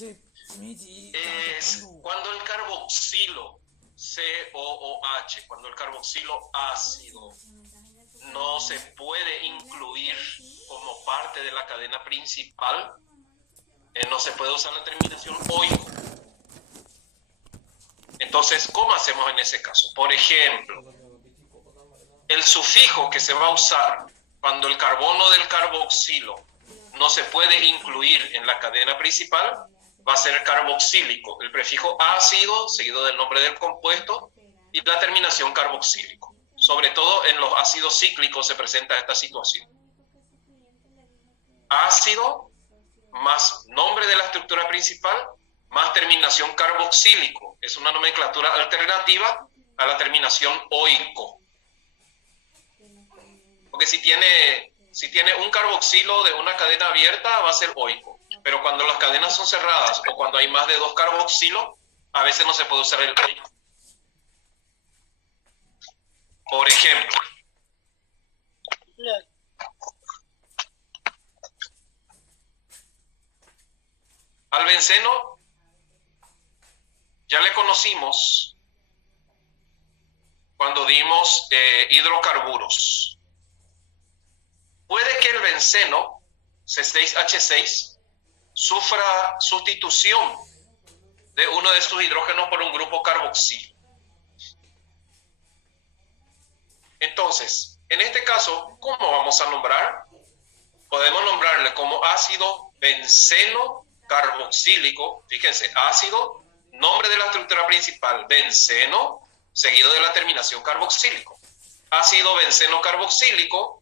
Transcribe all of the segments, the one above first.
es cuando el carboxilo COOH, cuando el carboxilo ácido no se puede incluir como parte de la cadena principal, no se puede usar la terminación oico. Entonces, ¿cómo hacemos en ese caso? Por ejemplo, el sufijo que se va a usar cuando el carbono del carboxilo no se puede incluir en la cadena principal va a ser carboxílico, el prefijo ácido seguido del nombre del compuesto y la terminación carboxílico. Sobre todo en los ácidos cíclicos se presenta esta situación. Ácido más nombre de la estructura principal más terminación carboxílico. Es una nomenclatura alternativa a la terminación oico. Porque si tiene un carboxilo de una cadena abierta va a ser oico. Pero cuando las cadenas son cerradas o cuando hay más de 2 carboxilos, a veces no se puede usar el oico. Por ejemplo, al benceno ya le conocimos cuando dimos hidrocarburos. Puede que el benceno C6H6 sufra sustitución de uno de sus hidrógenos por un grupo carboxilo. Entonces, en este caso, ¿cómo vamos a nombrar? Podemos nombrarle como ácido benceno carboxílico. Fíjense, ácido, nombre de la estructura principal, benceno, seguido de la terminación carboxílico. Ácido benceno carboxílico,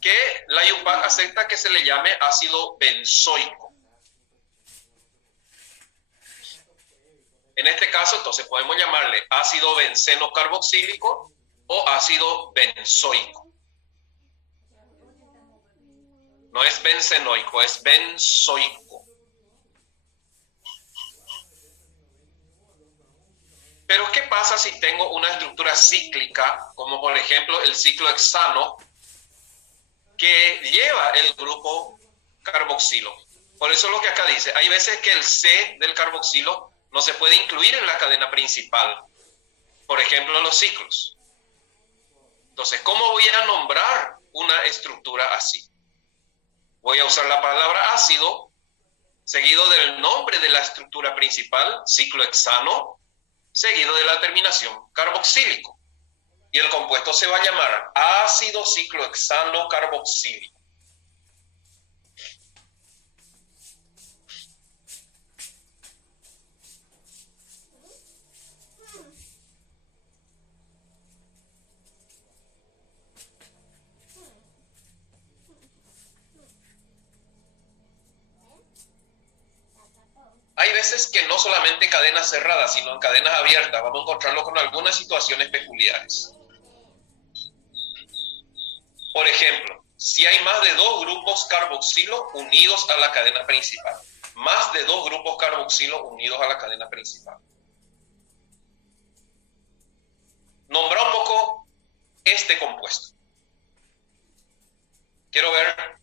que la IUPAC acepta que se le llame ácido benzoico. En este caso, entonces, podemos llamarle ácido benceno carboxílico o ácido benzoico. No es bencenoico, es benzoico. Pero ¿qué pasa si tengo una estructura cíclica, como por ejemplo el ciclohexano, que lleva el grupo carboxilo? Por eso lo que acá dice, hay veces que el C del carboxilo no se puede incluir en la cadena principal. Por ejemplo, en los ciclos. Entonces, ¿cómo voy a nombrar una estructura así? Voy a usar la palabra ácido, seguido del nombre de la estructura principal, ciclohexano, seguido de la terminación carboxílico. Y el compuesto se va a llamar ácido ciclohexano carboxílico. Hay veces que no solamente cadenas cerradas, sino en cadenas abiertas. Vamos a encontrarlo con algunas situaciones peculiares. Por ejemplo, si hay más de 2 grupos carboxilo unidos a la cadena principal. Más de 2 grupos carboxilo unidos a la cadena principal. Nombra un poco este compuesto. Quiero ver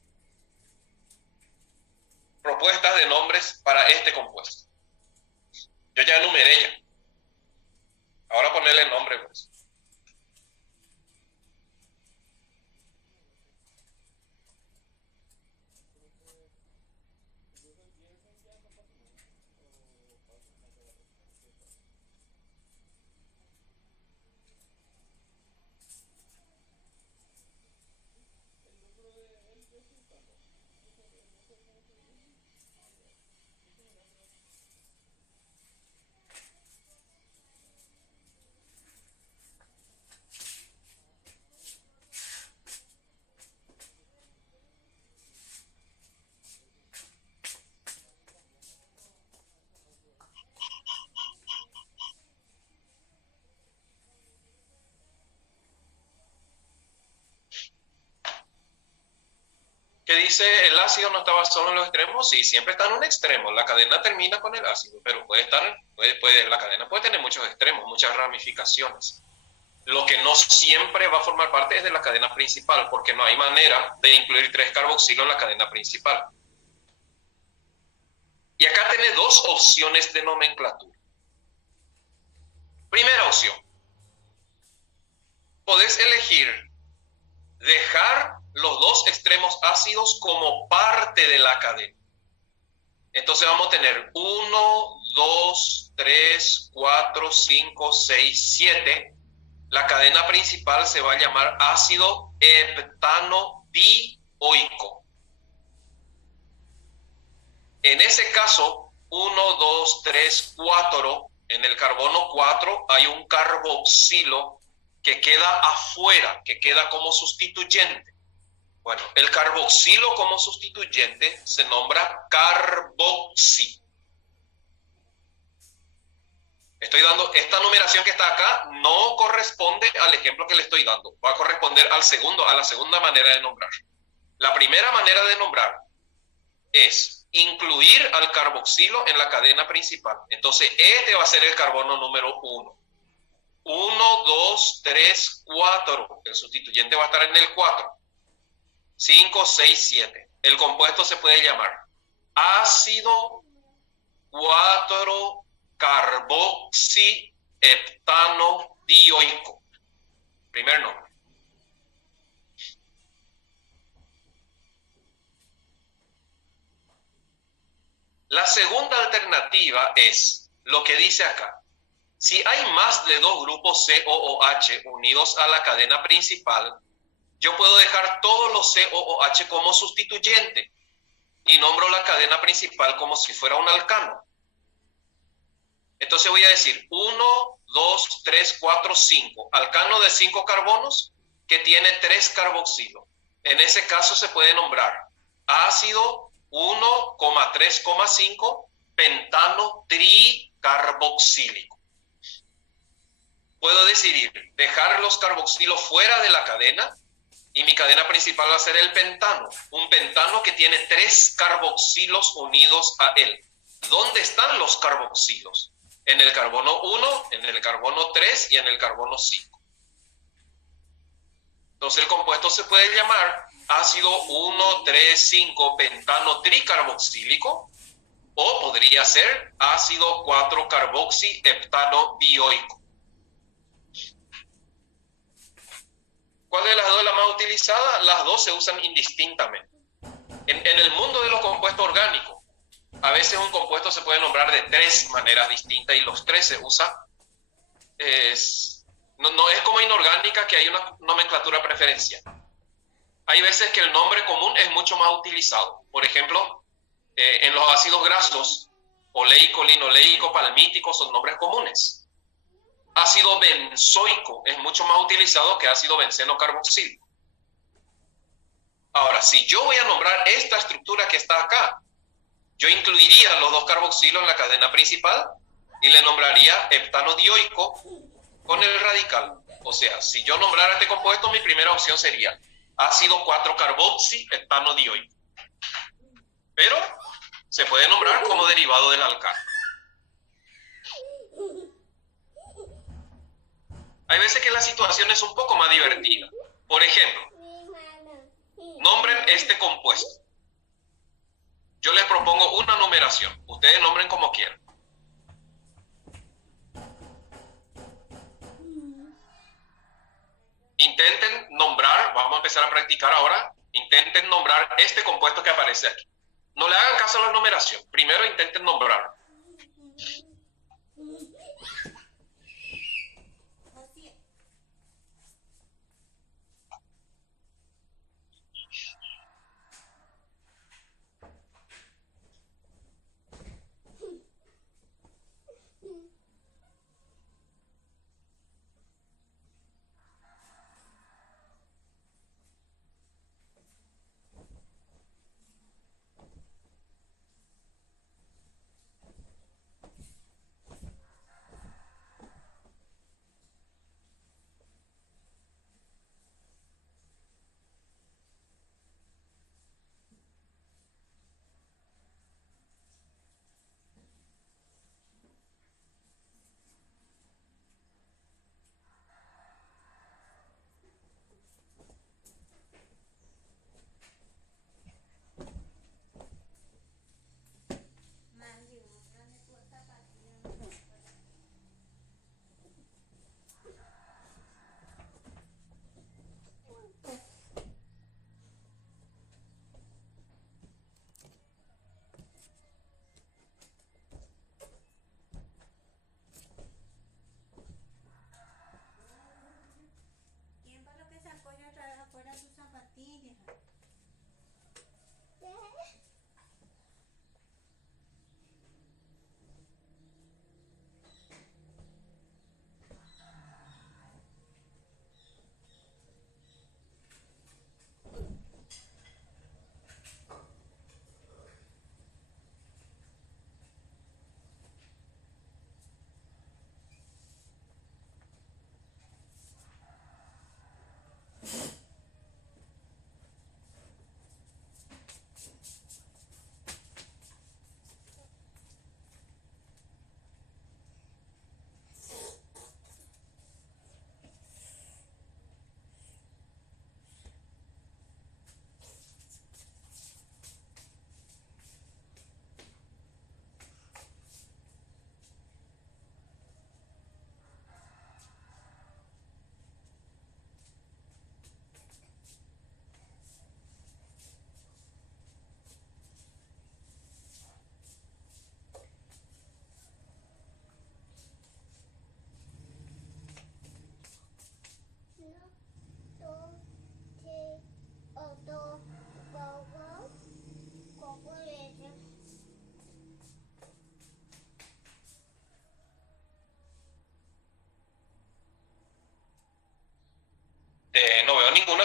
propuestas de nombres para este compuesto. Yo ya enumeré ya. Ahora ponerle el nombre, pues. ¿Qué dice? ¿El ácido no estaba solo en los extremos? Sí, siempre está en un extremo. La cadena termina con el ácido, pero la cadena puede tener muchos extremos, muchas ramificaciones. Lo que no siempre va a formar parte es de la cadena principal, porque no hay manera de incluir 3 carboxilos en la cadena principal. Y acá tenés dos opciones de nomenclatura. Primera opción, podés elegir dejar los dos extremos ácidos como parte de la cadena. Entonces vamos a tener 1, 2, 3, 4, 5, 6, 7. La cadena principal se va a llamar ácido heptanodioico. En ese caso, 1, 2, 3, 4, en el carbono 4 hay un carboxilo que queda afuera, que queda como sustituyente. Bueno, el carboxilo como sustituyente se nombra carboxi. Estoy dando, esta numeración que está acá no corresponde al ejemplo que le estoy dando. Va a corresponder a la segunda manera de nombrar. La primera manera de nombrar es incluir al carboxilo en la cadena principal. Entonces, este va a ser el carbono número 1. 1, 2, 3, 4. El sustituyente va a estar en el 4. 5, 6, 7. El compuesto se puede llamar ácido 4-carboxiheptanodioico. Primer nombre. La segunda alternativa es lo que dice acá. Si hay más de dos grupos COOH unidos a la cadena principal, yo puedo dejar todos los COOH como sustituyente y nombro la cadena principal como si fuera un alcano. Entonces voy a decir 1, 2, 3, 4, 5. Alcano de 5 carbonos que tiene 3 carboxilos. En ese caso se puede nombrar ácido 1,3,5 pentano tricarboxílico. Puedo decidir dejar los carboxilos fuera de la cadena y mi cadena principal va a ser el pentano. Un pentano que tiene 3 carboxilos unidos a él. ¿Dónde están los carboxilos? En el carbono 1, en el carbono 3 y en el carbono 5. Entonces el compuesto se puede llamar ácido 1,3,5 pentano tricarboxílico o podría ser ácido 4-carboxiheptanodioico. ¿Cuál de las dos es la más utilizada? Las dos se usan indistintamente. En el mundo de los compuestos orgánicos, a veces un compuesto se puede nombrar de 3 maneras distintas y los 3 se usan. No es como inorgánica que hay una nomenclatura preferencial. Hay veces que el nombre común es mucho más utilizado. Por ejemplo, en los ácidos grasos, oleico, linoleico, palmítico son nombres comunes. Ácido benzoico es mucho más utilizado que ácido benceno carboxílico. Ahora, si yo voy a nombrar esta estructura que está acá, yo incluiría los 2 carboxilos en la cadena principal y le nombraría heptanodioico con el radical. O sea, si yo nombrara este compuesto, mi primera opción sería ácido 4-carboxiheptanodioico. Pero se puede nombrar como derivado del alcano. Hay veces que la situación es un poco más divertida. Por ejemplo, nombren este compuesto. Yo les propongo una numeración. Ustedes nombren como quieran. Intenten nombrar, vamos a empezar a practicar ahora, intenten nombrar este compuesto que aparece aquí. No le hagan caso a la numeración. Primero intenten nombrarlo.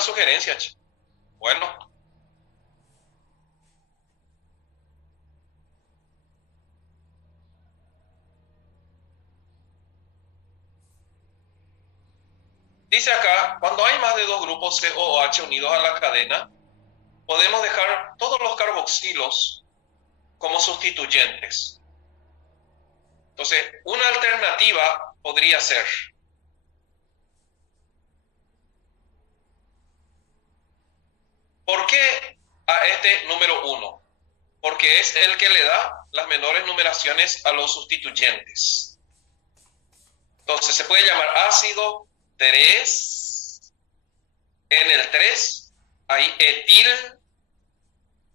sugerencia, che. Bueno. Dice acá, cuando hay más de dos grupos COOH unidos a la cadena, podemos dejar todos los carboxilos como sustituyentes. Entonces, una alternativa podría ser ¿por qué a este número 1? Porque es el que le da las menores numeraciones a los sustituyentes. Entonces se puede llamar ácido 3. En el 3 hay etil,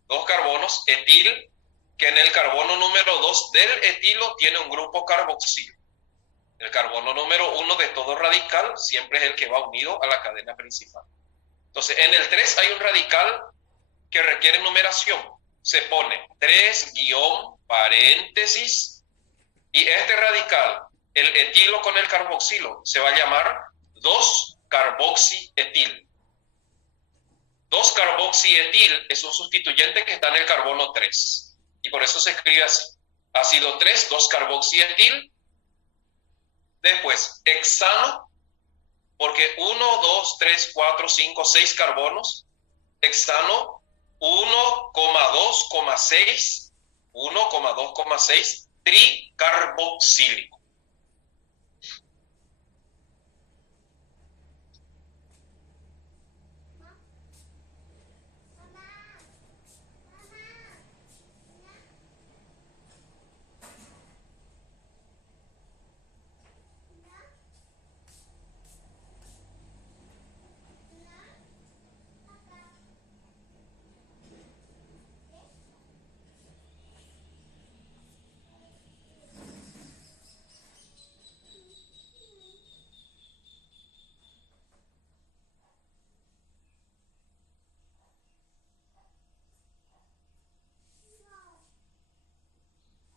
2 carbonos, etil, que en el carbono número 2 del etilo tiene un grupo carboxilo. El carbono número 1 de todo radical siempre es el que va unido a la cadena principal. Entonces, en el 3 hay un radical que requiere numeración. Se pone 3 paréntesis y este radical, el etilo con el carboxilo, se va a llamar 2-carboxietil. 2-carboxietil es un sustituyente que está en el carbono 3 y por eso se escribe así. Ácido 3, 2-carboxietil. Después, hexano, porque 1, 2, 3, 4, 5, 6 carbonos. Hexano 1,2,6 tricarboxílico.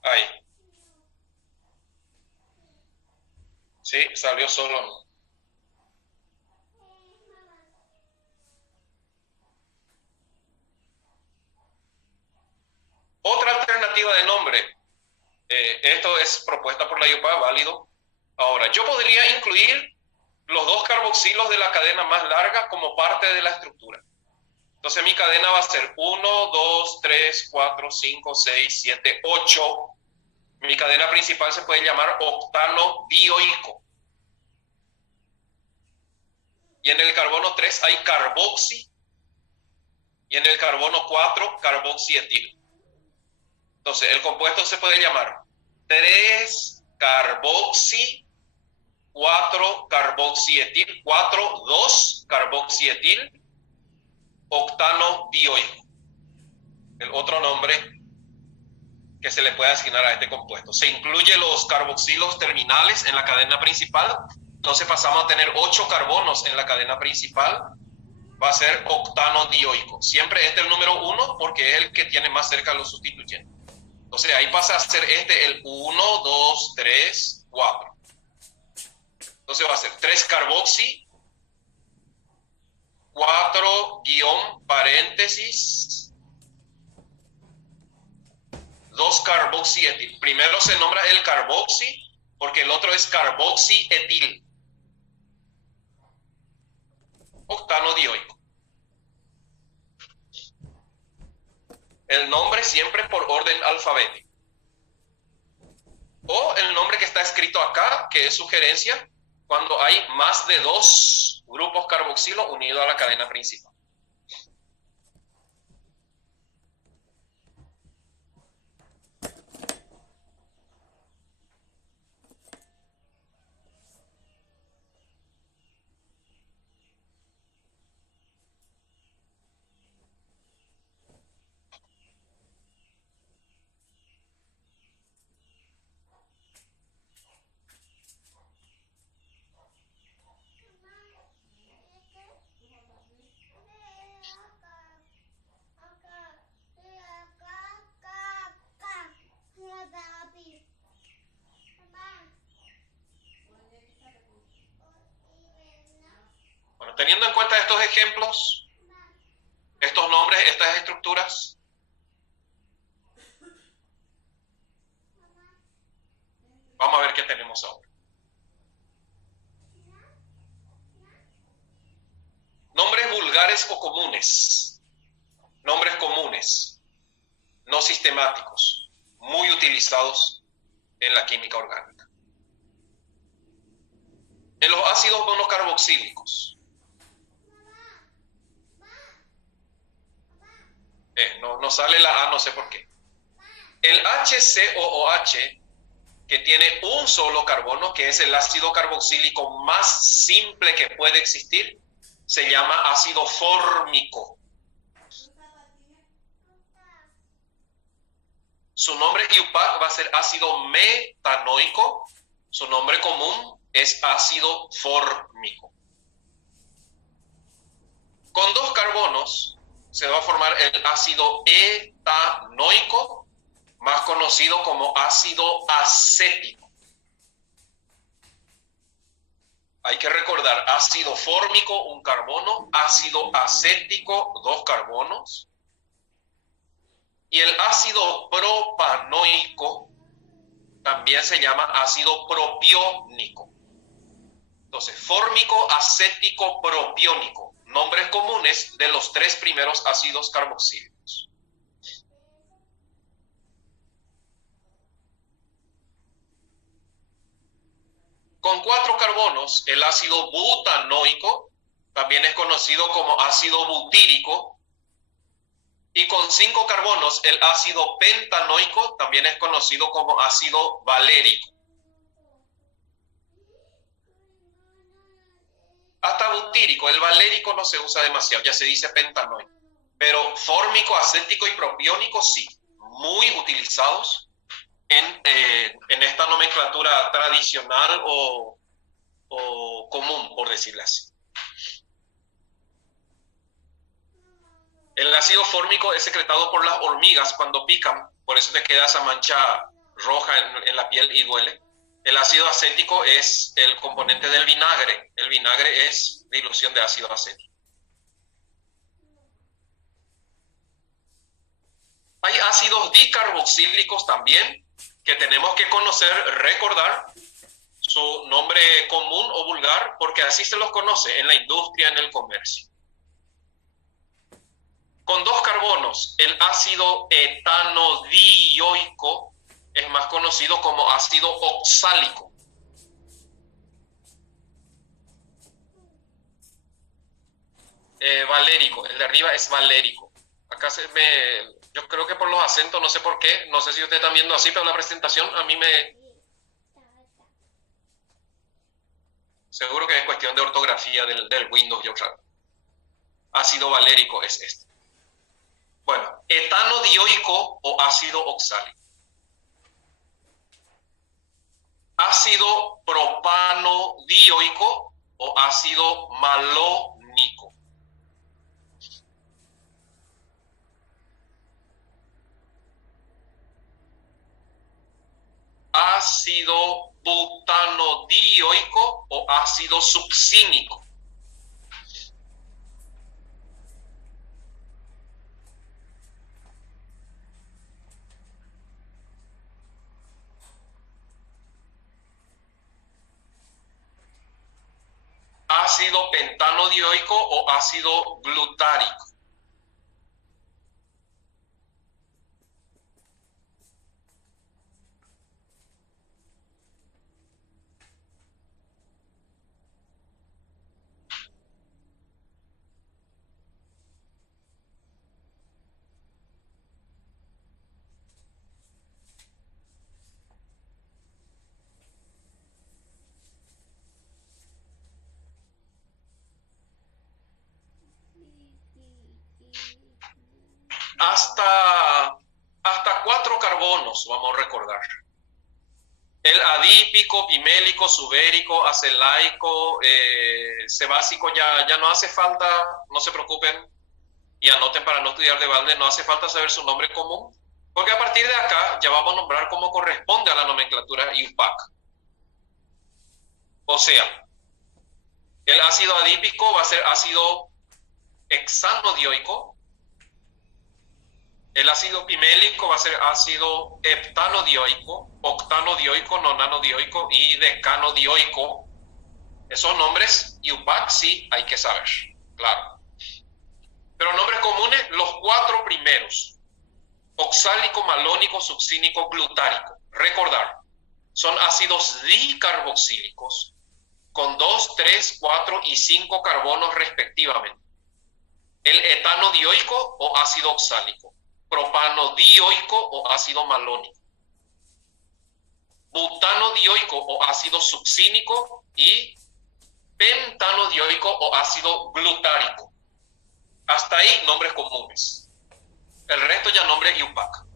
Ahí. Sí, salió solo. Otra alternativa de nombre. Esto es propuesta por la IUPAC, válido. Ahora, yo podría incluir los 2 carboxilos de la cadena más larga como parte de la estructura. Entonces mi cadena va a ser 1, 2, 3, 4, 5, 6, 7, 8. Mi cadena principal se puede llamar octano dioico. Y en el carbono 3 hay carboxi. Y en el carbono 4, carboxietil. Entonces el compuesto se puede llamar 3-carboxi, 4-carboxietil, 4,2-carboxietil, octano dioico. El otro nombre que se le puede asignar a este compuesto. Se incluye los carboxilos terminales en la cadena principal. Entonces pasamos a tener 8 carbonos en la cadena principal. Va a ser octano dioico. Siempre este es el número 1 porque es el que tiene más cerca los sustituyentes. Entonces ahí pasa a ser este el 1, 2, 3, 4. Entonces va a ser 3-carboxi, 4 paréntesis, 2-carboxietil. Primero se nombra el carboxi porque el otro es carboxietil. Octano dioico. El nombre siempre por orden alfabético. O el nombre que está escrito acá, que es sugerencia, cuando hay más de 2 grupos carboxilo unidos a la cadena principal. Teniendo en cuenta estos ejemplos, estos nombres, estas estructuras, vamos a ver qué tenemos ahora. Nombres vulgares o comunes. Nombres comunes, no sistemáticos, muy utilizados en la química orgánica. En los ácidos monocarboxílicos. No sale la A, no sé por qué. El HCOOH, que tiene un solo carbono, que es el ácido carboxílico más simple que puede existir, se llama ácido fórmico. Su nombre IUPAC va a ser ácido metanoico. Su nombre común es ácido fórmico. Con 2 carbonos se va a formar el ácido etanoico, más conocido como ácido acético. Hay que recordar, ácido fórmico, 1 carbono, ácido acético, 2 carbonos. Y el ácido propanoico también se llama ácido propiónico. Entonces, fórmico, acético, propiónico, nombres comunes de los 3 primeros ácidos carboxílicos. Con 4 carbonos, el ácido butanoico también es conocido como ácido butírico. Y con 5 carbonos, el ácido pentanoico también es conocido como ácido valérico. Hasta butírico, el valérico no se usa demasiado, ya se dice pentanoico. Pero fórmico, acético y propiónico sí, muy utilizados en esta nomenclatura tradicional o común, por decirlo así. El ácido fórmico es secretado por las hormigas cuando pican, por eso te queda esa mancha roja en la piel y duele. El ácido acético es el componente del vinagre. El vinagre es dilución de ácido acético. Hay ácidos dicarboxílicos también que tenemos que conocer, recordar su nombre común o vulgar, porque así se los conoce en la industria, en el comercio. Con 2 carbonos, el ácido etanodioico es más conocido como ácido oxálico. Valérico, el de arriba es valérico. Acá yo creo que por los acentos, no sé por qué, no sé si ustedes están viendo así, pero la presentación a mí seguro que es cuestión de ortografía del Windows, yo creo. Ácido valérico es este. Bueno, etanodioico o ácido oxálico. Ácido propanodioico o ácido malónico. Ácido butanodioico o ácido succínico. Ácido pentanodioico o ácido glutárico. Hasta 4 carbonos, vamos a recordar. El adípico, pimélico, subérico, acelaico, sebácico ya no hace falta, no se preocupen y anoten para no estudiar de balde, no hace falta saber su nombre común, porque a partir de acá ya vamos a nombrar como corresponde a la nomenclatura IUPAC. O sea, El ácido adípico va a ser ácido hexanodioico. El ácido pimélico va a ser ácido heptanodioico, octanodioico, nonanodioico y decanodioico. Esos nombres IUPAC sí hay que saber, claro. Pero nombres comunes, los 4 primeros: oxálico, malónico, succínico, glutárico. Recordar, son ácidos dicarboxílicos con 2, 3, 4 y 5 carbonos respectivamente. El etanodioico o ácido oxálico, propanodioico o ácido malónico, butanodioico o ácido succínico y pentanodioico o ácido glutárico. Hasta ahí nombres comunes. El resto ya nombre IUPAC.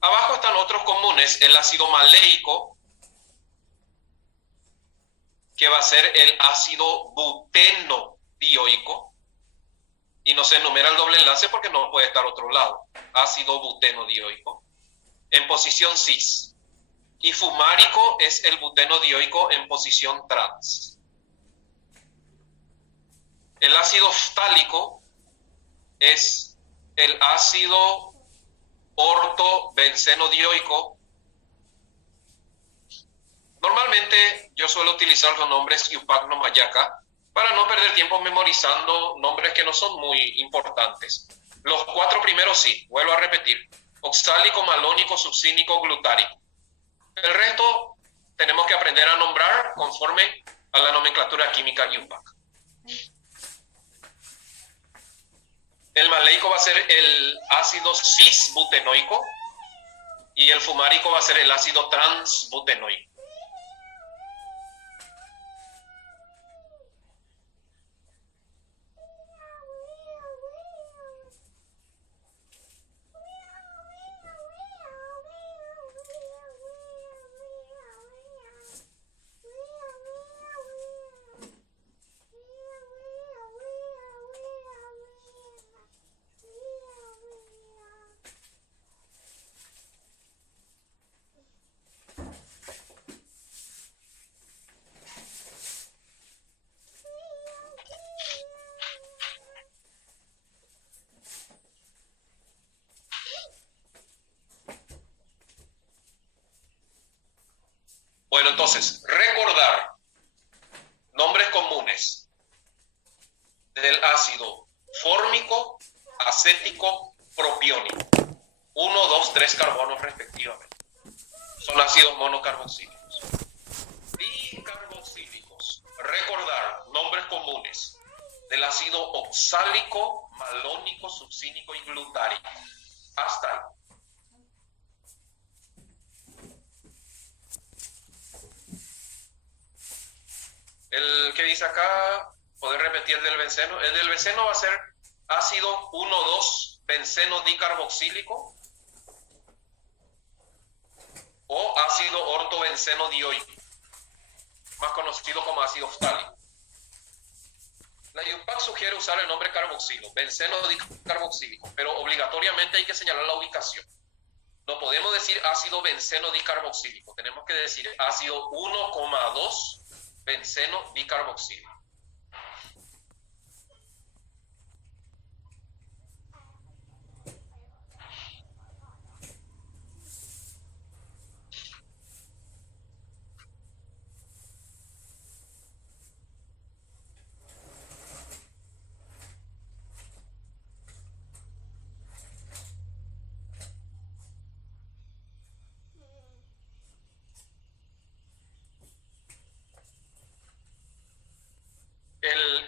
Abajo están otros comunes: el ácido maleico, que va a ser el ácido butenodioico, y no se enumera el doble enlace porque no puede estar otro lado. Ácido butenodioico en posición cis, y fumárico es el butenodioico en posición trans. El ácido ftálico es el ácido ortobencenodioico. Normalmente yo suelo utilizar los nombres IUPAC no Mayaca para no perder tiempo memorizando nombres que no son muy importantes. Los 4 primeros sí, vuelvo a repetir: oxálico, malónico, succínico, glutárico. El resto tenemos que aprender a nombrar conforme a la nomenclatura química IUPAC. El maleico va a ser el ácido cisbutenoico y el fumárico va a ser el ácido transbutenoico. Bueno, entonces, recordar nombres comunes del ácido fórmico, acético, propiónico. 1, 2, 3 carbonos respectivamente. Son ácidos monocarboxílicos. Dicarboxílicos. Recordar nombres comunes del ácido oxálico, malónico, succínico y glutárico. Hasta ahí. El que dice acá, poder repetir el del benceno. El del benceno va a ser ácido 1,2 benceno dicarboxílico o ácido ortobenceno dioico, más conocido como ácido ftálico. La IUPAC sugiere usar el nombre carboxilo, benceno dicarboxílico, pero obligatoriamente hay que señalar la ubicación. No podemos decir ácido benceno dicarboxílico, tenemos que decir ácido 1,2 benceno dicarboxílico.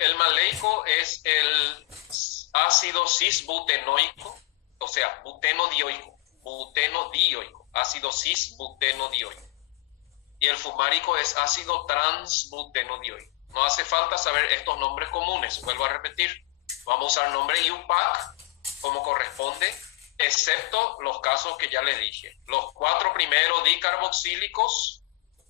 El maleico es el ácido cisbutenoico, o sea, butenodioico, ácido cisbutenodioico. Y el fumárico es ácido transbutenodioico. No hace falta saber estos nombres comunes, vuelvo a repetir. Vamos a usar nombre IUPAC como corresponde, excepto los casos que ya les dije. Los 4 primeros dicarboxílicos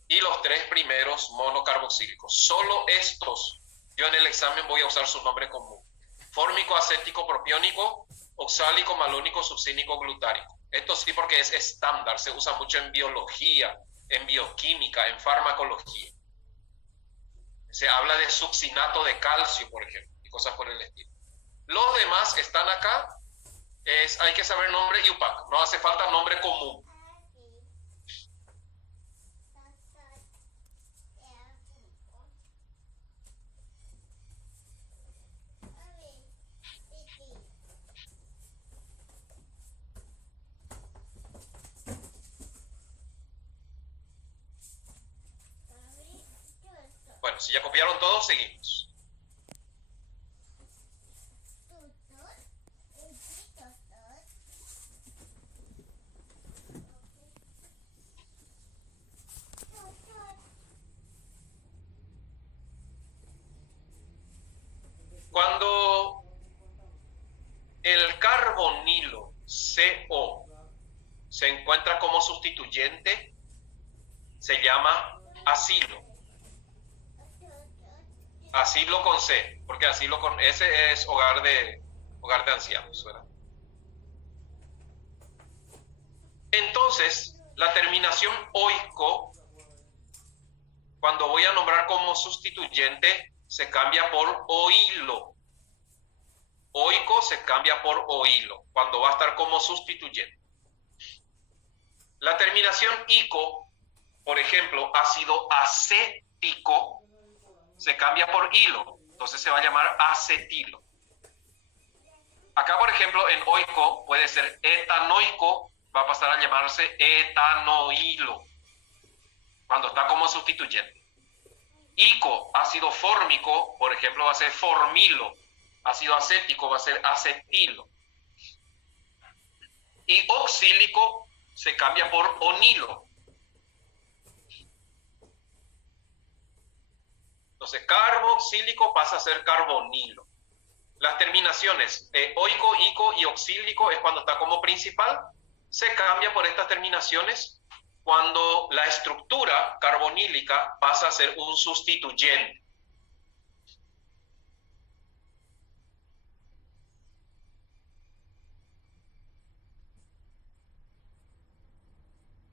y los 3 primeros monocarboxílicos. Solo estos, yo en el examen voy a usar su nombre común: fórmico, acético, propiónico, oxálico, malónico, succínico, glutárico. Esto sí porque es estándar, se usa mucho en biología, en bioquímica, en farmacología. Se habla de succinato de calcio, por ejemplo, y cosas por el estilo. Los demás están acá, hay que saber nombre y UPAC, no hace falta nombre común. Bueno, si ya copiaron todos, seguimos. Cuando el carbonilo CO se encuentra como sustituyente, se llama acilo. Asilo con C, porque asilo con S es hogar de ancianos, ¿verdad? Entonces, la terminación oico, cuando voy a nombrar como sustituyente, se cambia por oilo. Oico se cambia por oilo, cuando va a estar como sustituyente. La terminación ico, por ejemplo, ácido acético, se cambia por hilo, entonces se va a llamar acetilo. Acá, por ejemplo, en oico puede ser etanoico, va a pasar a llamarse etanoilo, cuando está como sustituyente. Ico, ácido fórmico, por ejemplo, va a ser formilo. Ácido acético va a ser acetilo. Y oxílico se cambia por onilo. Entonces, carboxílico pasa a ser carbonilo. Las terminaciones oico, ico y oxílico es cuando está como principal. Se cambia por estas terminaciones cuando la estructura carbonílica pasa a ser un sustituyente.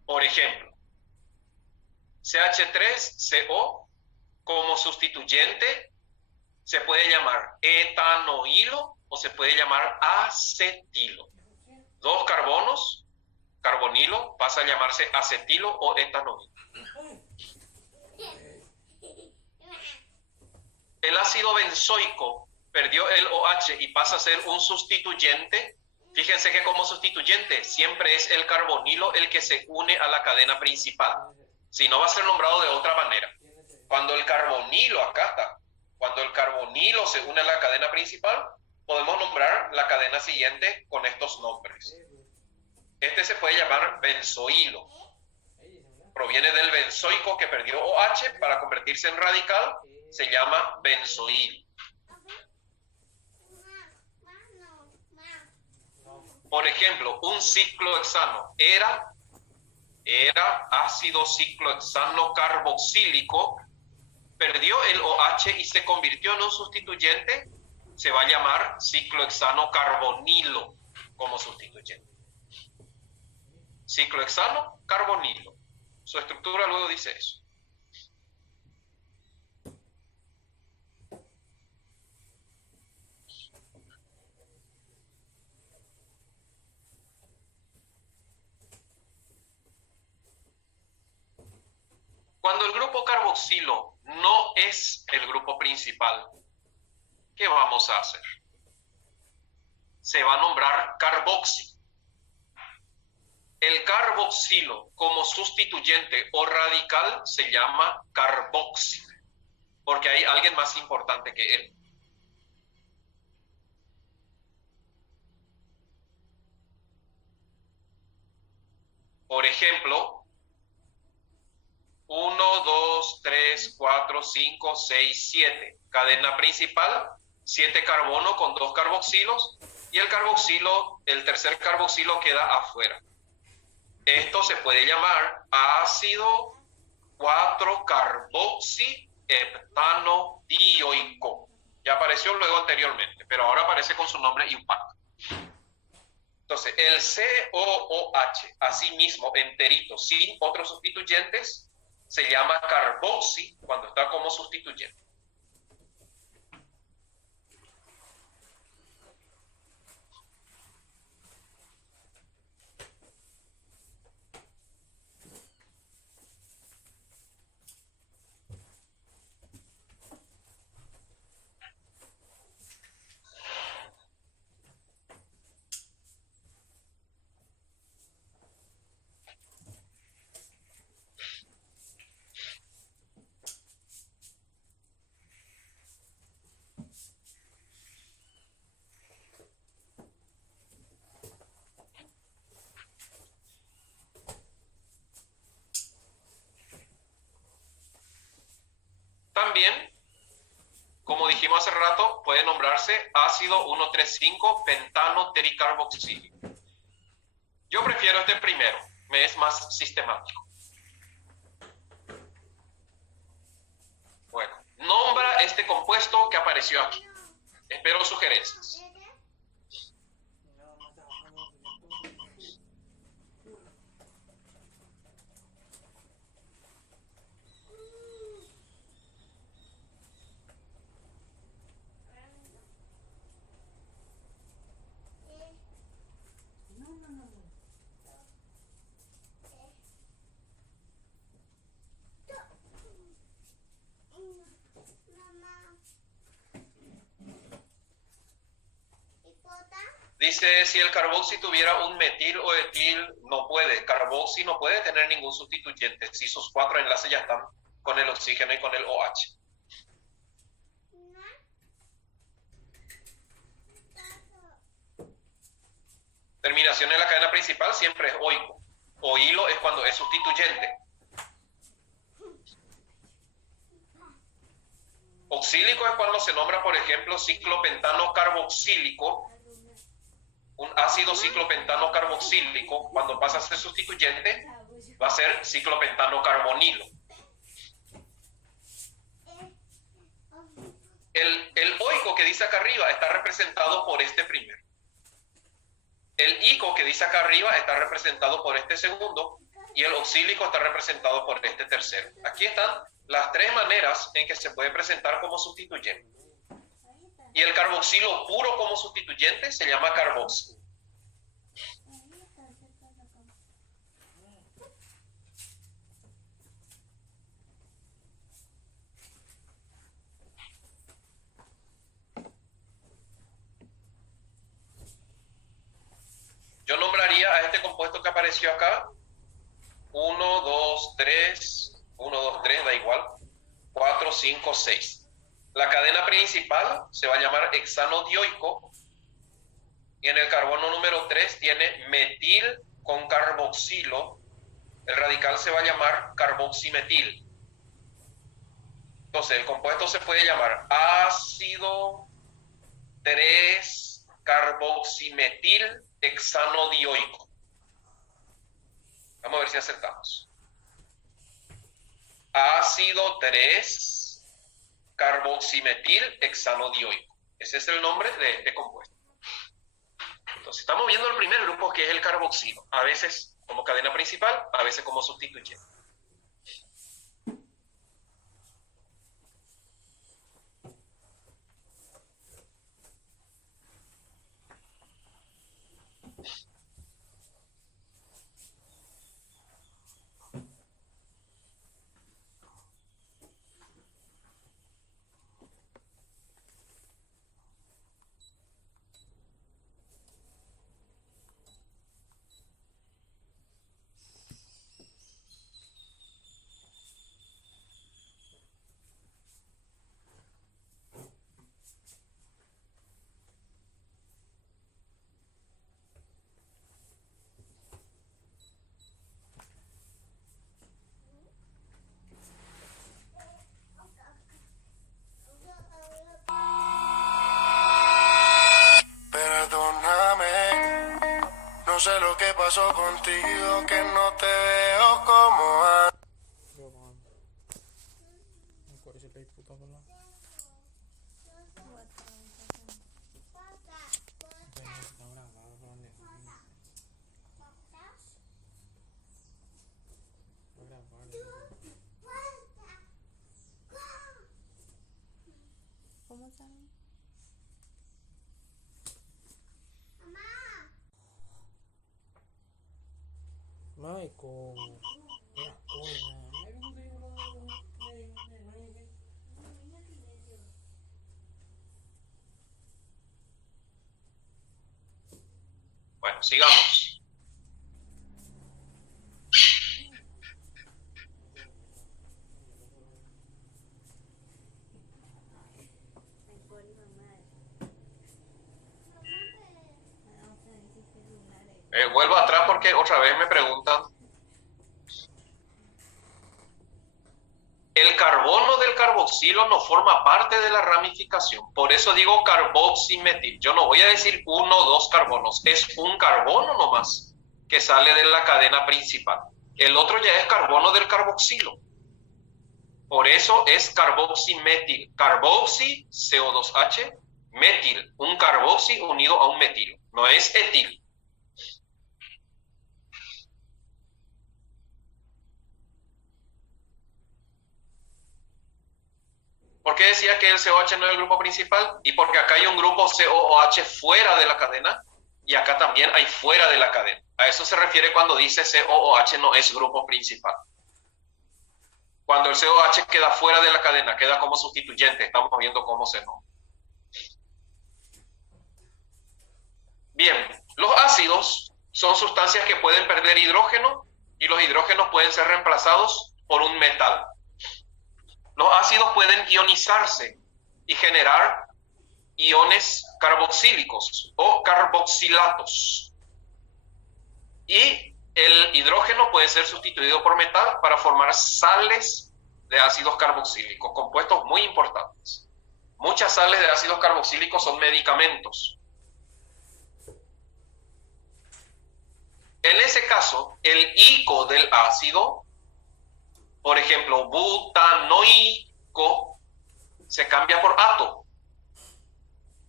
Por ejemplo, CH3CO como sustituyente se puede llamar etanoilo o se puede llamar acetilo. Dos carbonos, carbonilo, pasa a llamarse acetilo o etanoilo. El ácido benzoico perdió el OH y pasa a ser un sustituyente. Fíjense que como sustituyente siempre es el carbonilo el que se une a la cadena principal. Si no, va a ser nombrado de otra manera. Cuando el carbonilo, acá está, cuando el carbonilo se une a la cadena principal, podemos nombrar la cadena siguiente con estos nombres. Este se puede llamar benzoilo. Proviene del benzoico que perdió OH para convertirse en radical, se llama benzoilo. Por ejemplo, un ciclohexano era ácido ciclohexano carboxílico, perdió el OH y se convirtió en un sustituyente, se va a llamar ciclohexano carbonilo como sustituyente. Ciclohexano carbonilo. Su estructura luego dice eso. Cuando el grupo carboxilo no es el grupo principal, ¿qué vamos a hacer? Se va a nombrar carboxi. El carboxilo como sustituyente o radical se llama carboxil, porque hay alguien más importante que él. Por ejemplo, 1, 2, 3, 4, 5, 6, 7. Cadena principal, 7 carbono con 2 carboxilos y el carboxilo, el tercer carboxilo queda afuera. Esto se puede llamar ácido 4-carboxiheptanodioico. Ya apareció luego anteriormente, pero ahora aparece con su nombre IUPAC. Entonces, el COOH, así mismo, enterito, sin otros sustituyentes, se llama carboxi cuando está como sustituyente. También, como dijimos hace rato, puede nombrarse ácido 1,3,5 pentano-tericarboxílico. Yo prefiero este primero, me es más sistemático. Bueno, nombra este compuesto que apareció aquí. Espero sugerencias. Dice, si el carboxi tuviera un metil o etil, no puede. Carboxi no puede tener ningún sustituyente si sus 4 enlaces ya están con el oxígeno y con el OH. Terminación en la cadena principal siempre es oico. O hilo es cuando es sustituyente. Oxílico es cuando se nombra, por ejemplo, ciclopentano carboxílico. Un ácido ciclopentano carboxílico, cuando pasa a ser sustituyente, va a ser ciclopentano carbonilo. El oico que dice acá arriba está representado por este primero. El ico que dice acá arriba está representado por este segundo y el oxílico está representado por este tercero. Aquí están las 3 maneras en que se puede presentar como sustituyente. Y el carboxilo puro como sustituyente se llama carboxilo. Yo nombraría a este compuesto que apareció acá 1, 2, 3, 1, 2, 3, da igual, 4, 5, 6. La cadena principal se va a llamar hexano dioico y en el carbono número 3 tiene metil con carboxilo. El radical se va a llamar carboximetil. Entonces, el compuesto se puede llamar ácido 3-carboximetil hexano dioico. Vamos a ver si acertamos. Ácido 3-carboximetil hexano dioico. Ese es el nombre de este compuesto. Entonces, estamos viendo el primer grupo, que es el carboxilo. A veces como cadena principal, a veces como sustituyente. No sé lo que pasó contigo, que no te veo como antes. hay como. Mira, como. Bueno, sigamos. Vuelvo atrás porque otra vez me preguntan. El carbono del carboxilo no forma parte de la ramificación. Por eso digo carboximetil. Yo no voy a decir uno o dos carbonos. Es un carbono nomás que sale de la cadena principal. El otro ya es carbono del carboxilo. Por eso es carboximetil. Carboxi, CO2H, metil, un carboxi unido a un metilo. No es etil. ¿Por qué decía que el COH no es el grupo principal? Y porque acá hay un grupo COOH fuera de la cadena y acá también hay fuera de la cadena. A eso se refiere cuando dice COOH no es grupo principal. Cuando el COH queda fuera de la cadena, queda como sustituyente. Estamos viendo cómo se nombra. Bien, los ácidos son sustancias que pueden perder hidrógeno y los hidrógenos pueden ser reemplazados por un metal. Los ácidos pueden ionizarse y generar iones carboxílicos o carboxilatos. Y el hidrógeno puede ser sustituido por metal para formar sales de ácidos carboxílicos, compuestos muy importantes. Muchas sales de ácidos carboxílicos son medicamentos. En ese caso, el ico del ácido, por ejemplo, butanoico, se cambia por ato.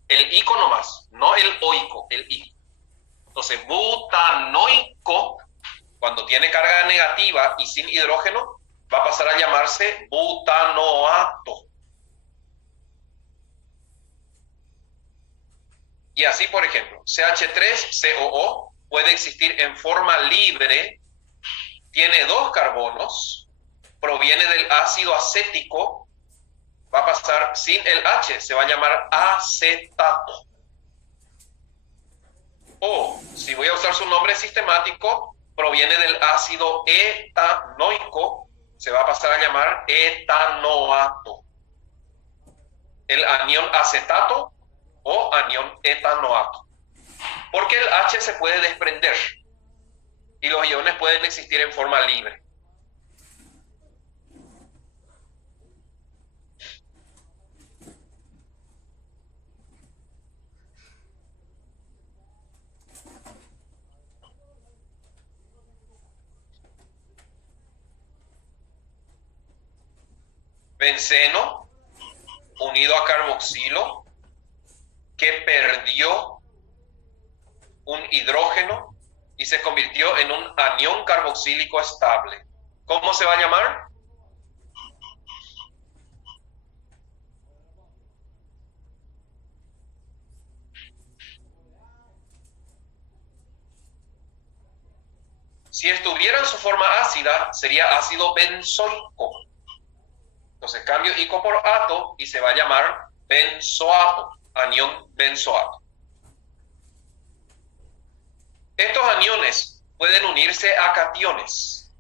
El ico nomás, no el oico, el ico. Entonces, butanoico, cuando tiene carga negativa y sin hidrógeno, va a pasar a llamarse butanoato. Y así, por ejemplo, CH3COO puede existir en forma libre, tiene dos carbonos, proviene del ácido acético, va a pasar sin el H, se va a llamar acetato. O, si voy a usar su nombre sistemático, proviene del ácido etanoico, se va a pasar a llamar etanoato. El anión acetato o anión etanoato. Porque el H se puede desprender y los iones pueden existir en forma libre. Benceno unido a carboxilo que perdió un hidrógeno y se convirtió en un anión carboxílico estable. ¿Cómo se va a llamar? Si estuviera en su forma ácida, sería ácido benzoico. Entonces cambio ico por ato y se va a llamar benzoato, anión benzoato. Estos aniones pueden unirse a cationes,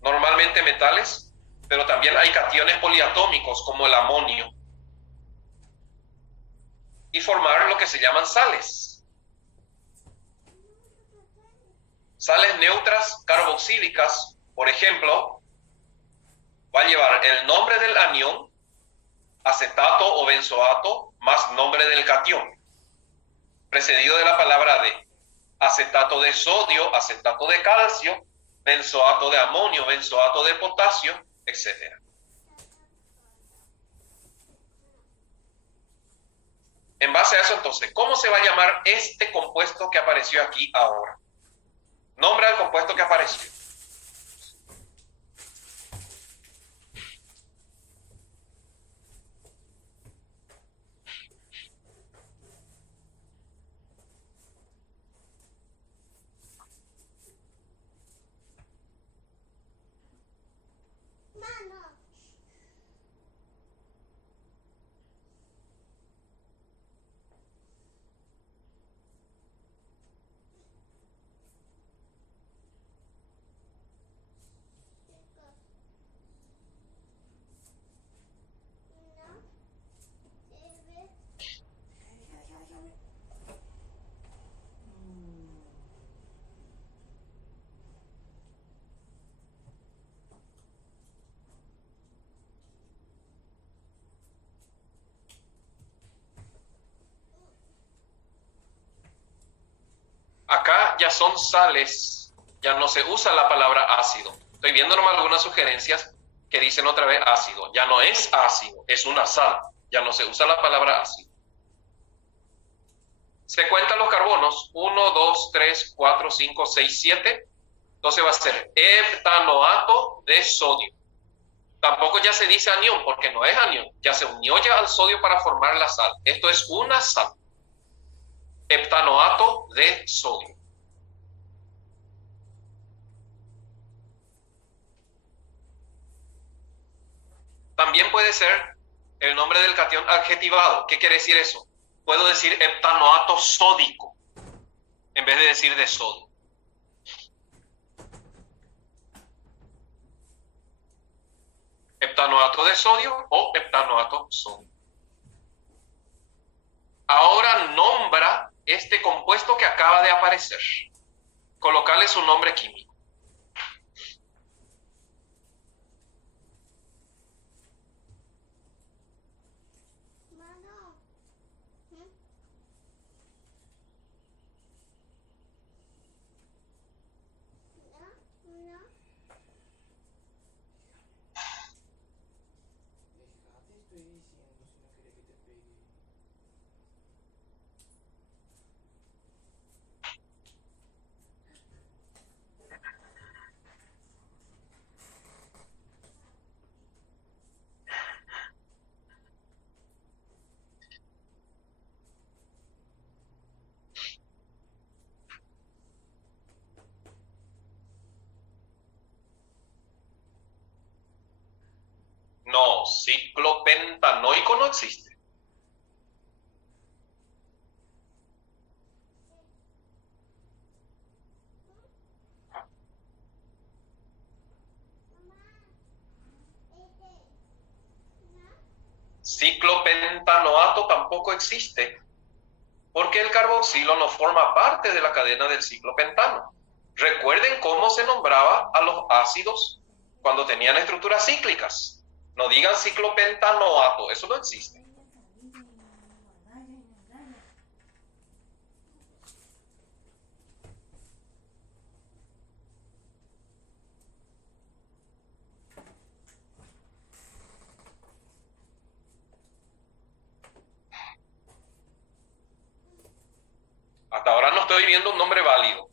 normalmente metales, pero también hay cationes poliatómicos como el amonio, y formar lo que se llaman sales. Sales neutras carboxílicas, por ejemplo, va a llevar el nombre del anión, acetato o benzoato, más nombre del catión, precedido de la palabra de acetato de sodio, acetato de calcio, benzoato de amonio, benzoato de potasio, etc. En base a eso, entonces, ¿cómo se va a llamar este compuesto que apareció aquí ahora? Nombra el compuesto que apareció. acá ya son sales, ya no se usa la palabra ácido. Estoy viendo nomás algunas sugerencias que dicen otra vez ácido. Ya no es ácido, es una sal. Ya no se usa la palabra ácido. Se cuentan los carbonos, 1, 2, 3, 4, 5, 6, 7. Entonces va a ser heptanoato de sodio. Tampoco ya se dice anión, porque no es anión. Ya se unió ya al sodio para formar la sal. Esto es una sal. Heptanoato de sodio. También puede ser el nombre del catión adjetivado. ¿Qué quiere decir eso? Puedo decir heptanoato sódico en vez de decir de sodio. Heptanoato de sodio o heptanoato sódico. Ahora nombra este compuesto que acaba de aparecer. Colocarle su nombre químico. No, ciclopentanoico no existe. Ciclopentanoato tampoco existe, porque el carboxilo no forma parte de la cadena del ciclopentano. Recuerden cómo se nombraba a los ácidos cuando tenían estructuras cíclicas. No digan ciclopentanoato, eso no existe. Hasta ahora no estoy viendo un nombre válido.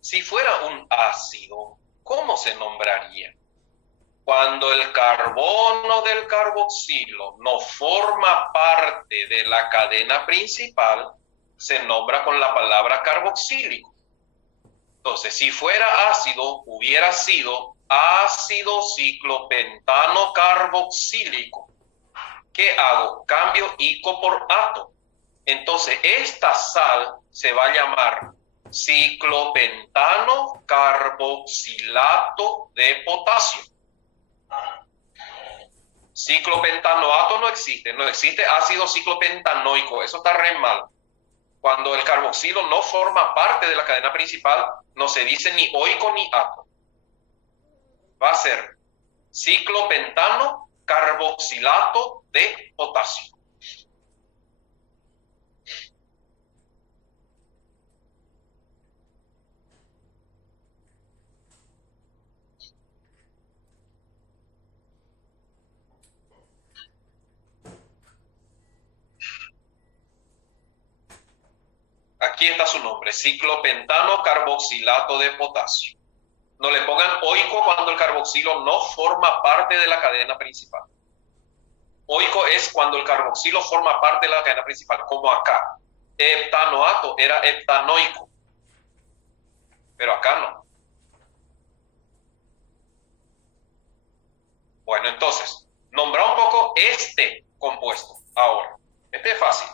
Si fuera un ácido, ¿cómo se nombraría? Cuando el carbono del carboxilo no forma parte de la cadena principal, se nombra con la palabra carboxílico. Entonces, si fuera ácido, hubiera sido ácido ciclopentano carboxílico. ¿Qué hago? Cambio ico por ato. Entonces, esta sal se va a llamar ciclopentano carboxilato de potasio. Ciclopentanoato no existe ácido ciclopentanoico, eso está re mal. Cuando el carboxilo no forma parte de la cadena principal, no se dice ni oico ni ato. Va a ser ciclopentano carboxilato de potasio. Aquí está su nombre, ciclopentano carboxilato de potasio. No le pongan oico cuando el carboxilo no forma parte de la cadena principal. Oico es cuando el carboxilo forma parte de la cadena principal, como acá. Heptanoato era heptanoico, pero acá no. Bueno, entonces, nombra un poco este compuesto ahora. Este es fácil.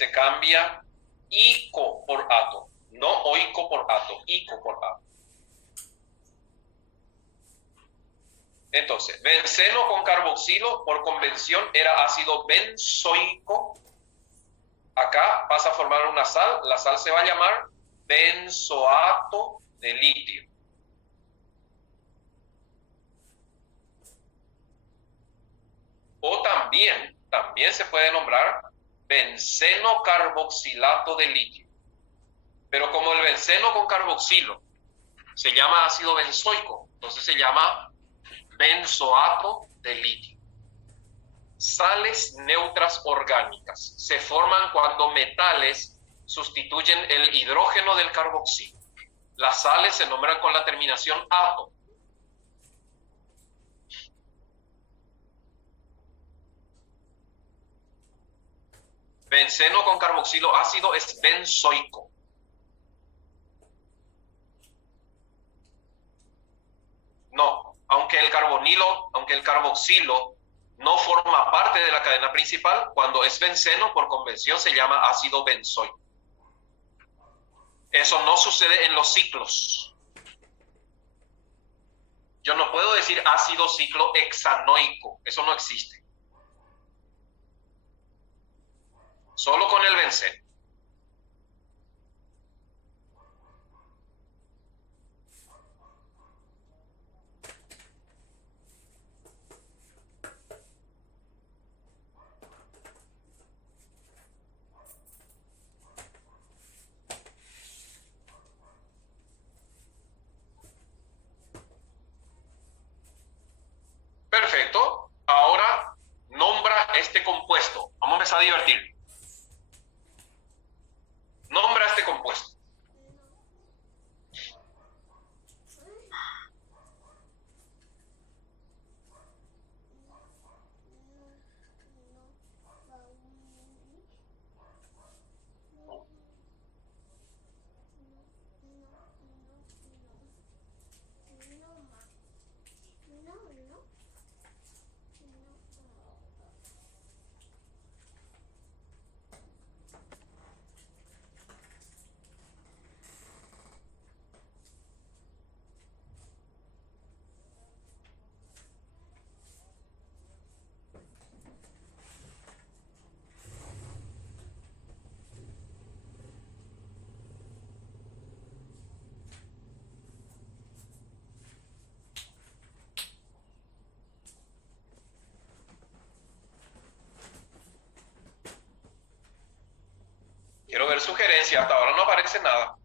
se cambia ico por ato, no oico por ato, ico por ato. Entonces, benceno con carboxilo por convención era ácido benzoico. Acá pasa a formar una sal, la sal se va a llamar benzoato de litio. O también se puede nombrar benceno carboxilato de litio. Pero como el benceno con carboxilo se llama ácido benzoico, entonces se llama benzoato de litio. Sales neutras orgánicas se forman cuando metales sustituyen el hidrógeno del carboxilo. Las sales se nombran con la terminación ato. Benceno con carboxilo ácido es benzoico. No, aunque el carboxilo no forma parte de la cadena principal, cuando es benceno, por convención se llama ácido benzoico. Eso no sucede en los ciclos. Yo no puedo decir ácido ciclo hexanoico, eso no existe. Solo con el benceno. Perfecto. Ahora nombra este compuesto. Vamos a empezar a divertir. Nombra este compuesto. Quiero ver sugerencias. Hasta ahora no aparece nada.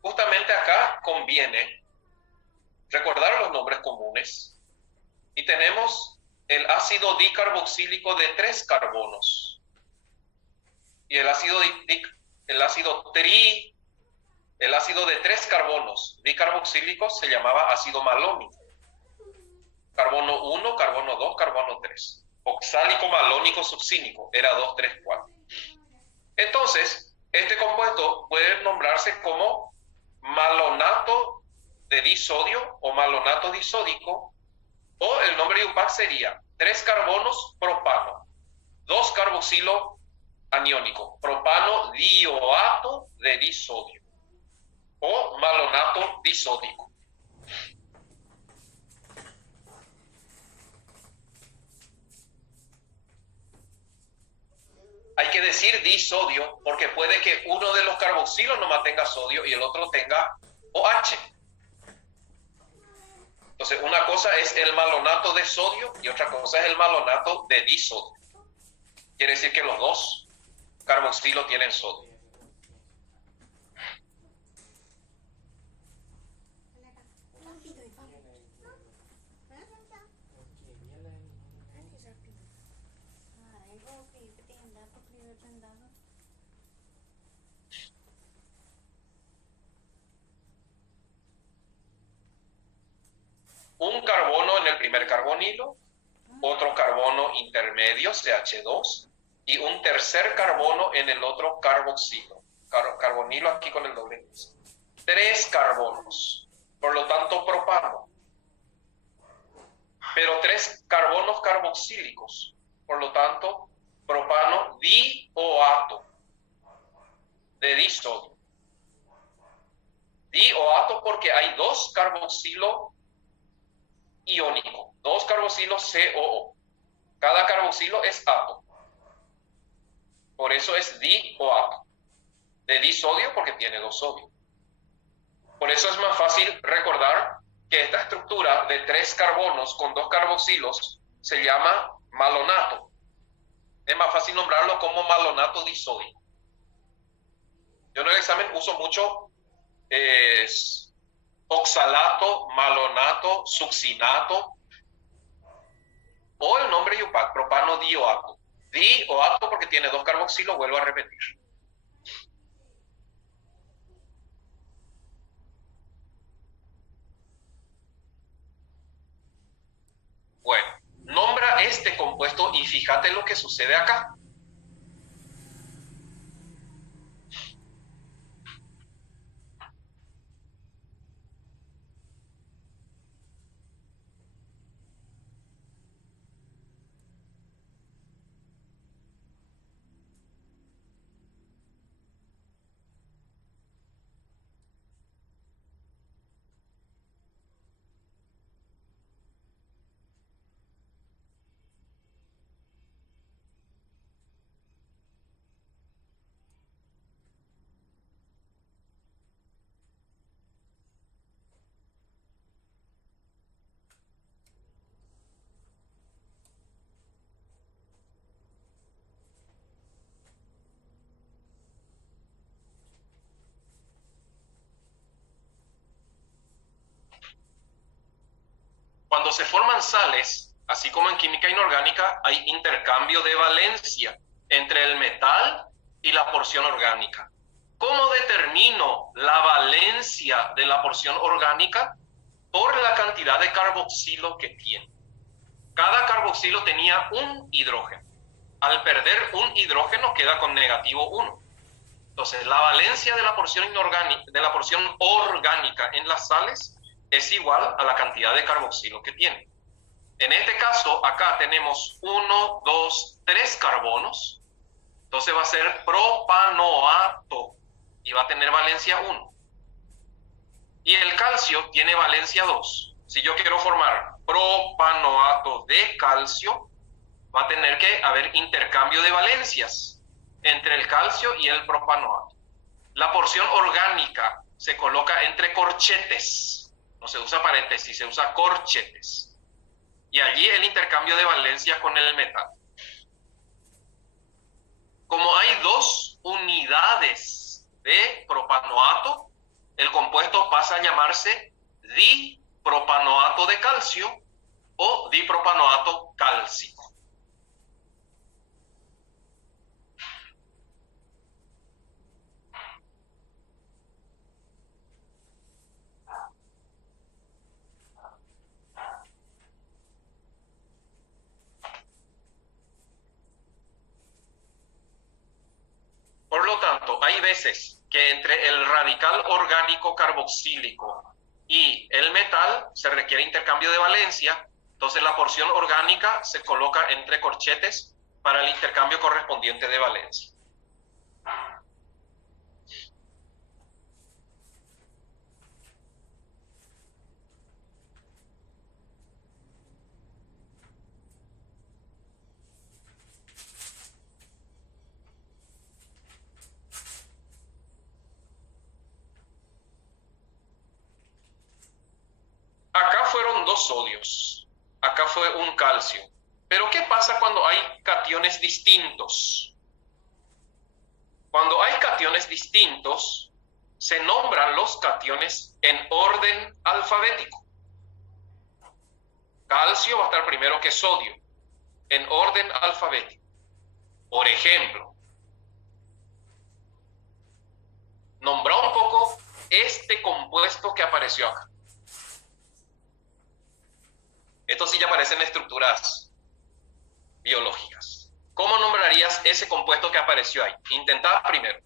Justamente acá conviene recordar los nombres comunes. Y tenemos el ácido dicarboxílico de 3 carbonos. Y el ácido de 3 carbonos dicarboxílico se llamaba ácido malónico. Carbono 1, carbono 2, carbono 3. Oxálico malónico succínico era 2, 3, 4. Entonces, este compuesto puede nombrarse como malonato de disodio o malonato disódico, o el nombre IUPAC sería 3 carbonos propano, 2 carboxilo aniónico, propano dioato de disodio, o malonato disódico. Hay que decir disodio porque puede que uno de los carboxilos no mantenga sodio y el otro tenga OH. Entonces, una cosa es el malonato de sodio y otra cosa es el malonato de disodio. Quiere decir que los dos carboxilos tienen sodio. un carbono en el primer carbonilo, otro carbono intermedio, CH2, y un tercer carbono en el otro carboxilo. Carbonilo aquí con el doble X. 3 carbonos, por lo tanto propano. Pero 3 carbonos carboxílicos, por lo tanto propano dioato de disodio. Dioato porque hay 2 carboxilo iónico, 2 carboxilos COO. Cada carboxilo es ato. Por eso es dioato. De disodio porque tiene 2 sodios. Por eso es más fácil recordar que esta estructura de 3 carbonos con 2 carboxilos se llama malonato. Es más fácil nombrarlo como malonato disódico. Yo en el examen uso mucho oxalato, malonato, succinato o el nombre IUPAC, propano dioato. Dioato porque tiene 2 carboxilos, vuelvo a repetir. Bueno, nombra este compuesto y fíjate lo que sucede acá. Cuando se forman sales, así como en química inorgánica, hay intercambio de valencia entre el metal y la porción orgánica. ¿Cómo determino la valencia de la porción orgánica? Por la cantidad de carboxilo que tiene. Cada carboxilo tenía un hidrógeno. Al perder un hidrógeno queda con negativo 1. Entonces, la valencia de la porción orgánica en las sales es igual a la cantidad de carboxilo que tiene. En este caso, acá tenemos 1, 2, 3 carbonos. Entonces va a ser propanoato y va a tener valencia 1. Y el calcio tiene valencia 2. Si yo quiero formar propanoato de calcio, va a tener que haber intercambio de valencias entre el calcio y el propanoato. La porción orgánica se coloca entre corchetes. No se usa paréntesis, se usa corchetes. Y allí el intercambio de valencias con el metal. Como hay 2 unidades de propanoato, el compuesto pasa a llamarse dipropanoato de calcio o dipropanoato cálcico. Por lo tanto, hay veces que entre el radical orgánico carboxílico y el metal se requiere intercambio de valencia, entonces la porción orgánica se coloca entre corchetes para el intercambio correspondiente de valencia. Acá fueron 2 sodios, acá fue un calcio. Pero ¿qué pasa cuando hay cationes distintos? Cuando hay cationes distintos, se nombran los cationes en orden alfabético. Calcio va a estar primero que sodio, en orden alfabético. Por ejemplo, nombra un poco este compuesto que apareció acá. Estos sí ya aparecen estructuras biológicas. ¿Cómo nombrarías ese compuesto que apareció ahí? Intentá primero.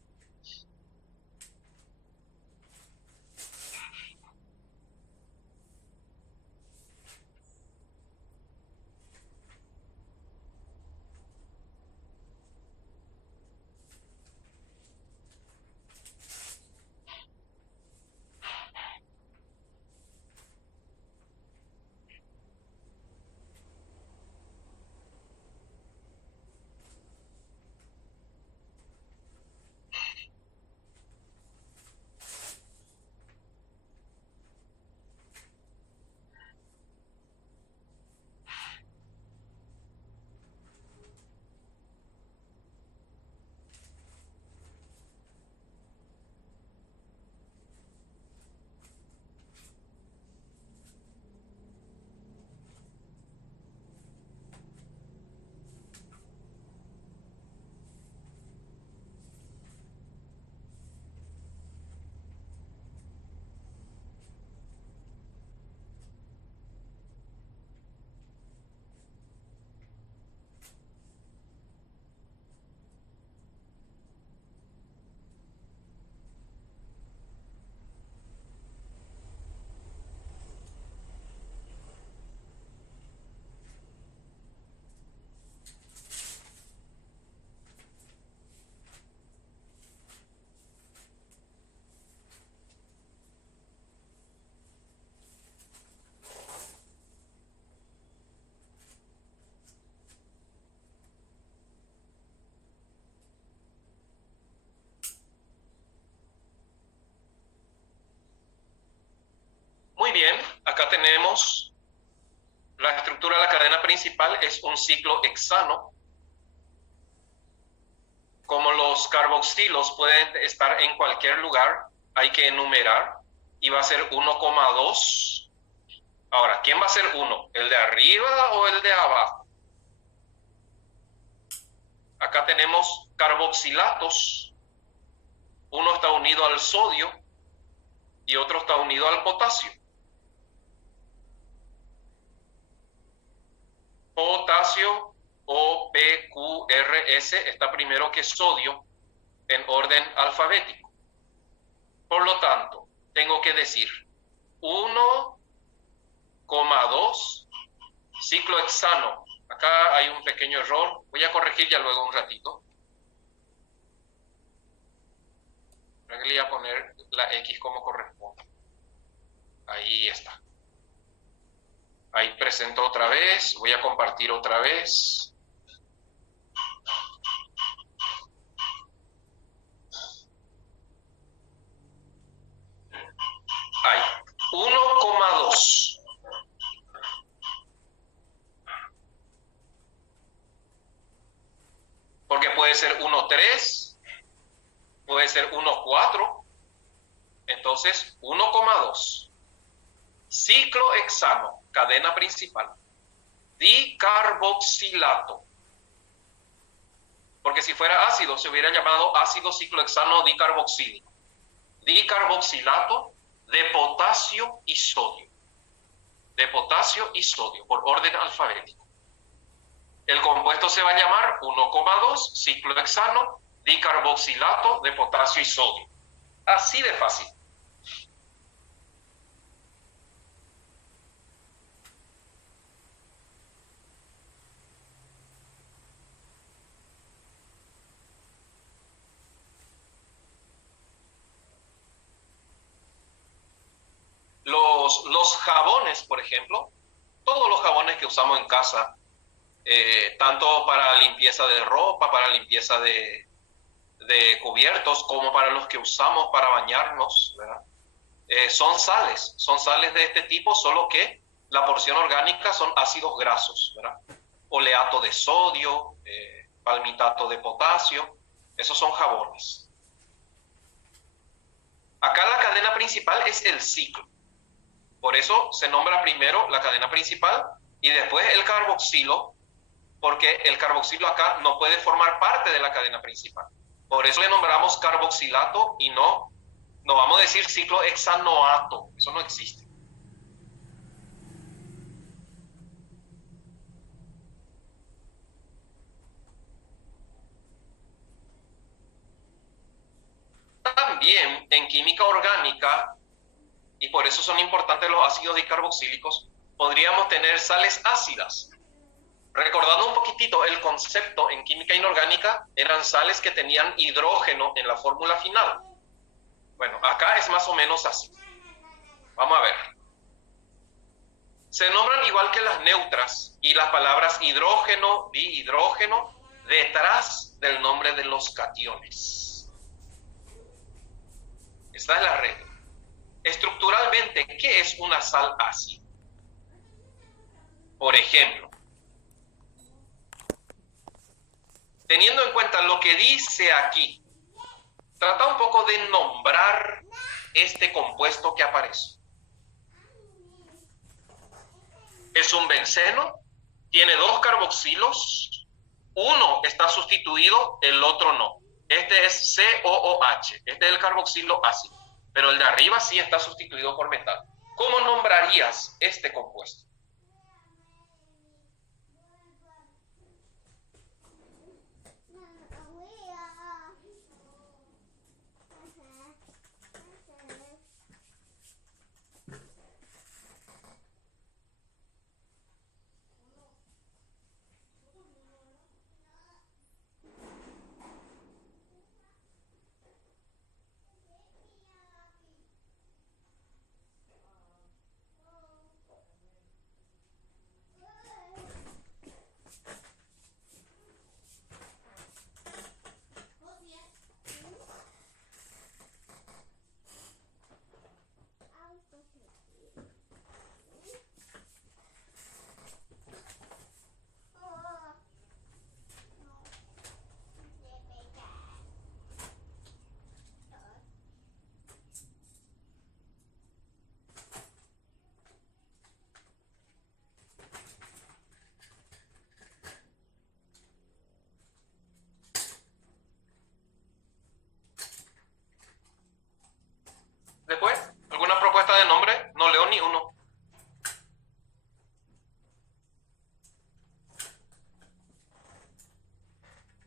Muy bien, acá tenemos la estructura de la cadena principal, es un ciclo hexano. Como los carboxilos pueden estar en cualquier lugar, hay que enumerar y va a ser 1,2. Ahora, ¿quién va a ser 1? ¿El de arriba o el de abajo? Acá tenemos carboxilatos. Uno está unido al sodio y otro está unido al potasio. Potasio OPQRS está primero que sodio en orden alfabético. Por lo tanto, tengo que decir 1,2 ciclo hexano. Acá hay un pequeño error. Voy a corregir ya luego un ratito. Le voy a poner la X como corresponde. Ahí está. Ahí presento otra vez. Voy a compartir otra vez. Ahí. 1,2. Porque puede ser 1,3, puede ser 1,4. Entonces, 1,2. Ciclo hexano, cadena principal. Dicarboxilato. Porque si fuera ácido, se hubiera llamado ácido ciclohexano dicarboxílico. Dicarboxilato de potasio y sodio. De potasio y sodio, por orden alfabético. El compuesto se va a llamar 1,2 ciclohexano dicarboxilato de potasio y sodio. Así de fácil. Los jabones, por ejemplo, todos los jabones que usamos en casa, tanto para limpieza de ropa, para limpieza de cubiertos, como para los que usamos para bañarnos, ¿verdad? Son sales de este tipo, solo que la porción orgánica son ácidos grasos, ¿verdad? Oleato de sodio, palmitato de potasio, esos son jabones. Acá la cadena principal es el ciclo. Por eso se nombra primero la cadena principal y después el carboxilo, porque el carboxilo acá no puede formar parte de la cadena principal. Por eso le nombramos carboxilato y no vamos a decir ciclo hexanoato, eso no existe. también en química orgánica, y por eso son importantes los ácidos dicarboxílicos, podríamos tener sales ácidas. Recordando un poquitito el concepto en química inorgánica, eran sales que tenían hidrógeno en la fórmula final. Bueno, acá es más o menos así. Vamos a ver. Se nombran igual que las neutras y las palabras hidrógeno, dihidrógeno, detrás del nombre de los cationes. Esta es la regla. Estructuralmente, ¿qué es una sal ácida? Por ejemplo, teniendo en cuenta lo que dice aquí, trata un poco de nombrar este compuesto que aparece. Es un benceno, tiene 2 carboxilos, uno está sustituido, el otro no. Este es COOH, este es el carboxilo ácido, pero el de arriba sí está sustituido por metal. ¿Cómo nombrarías este compuesto? Después, ¿alguna propuesta de nombre? No leo ni uno.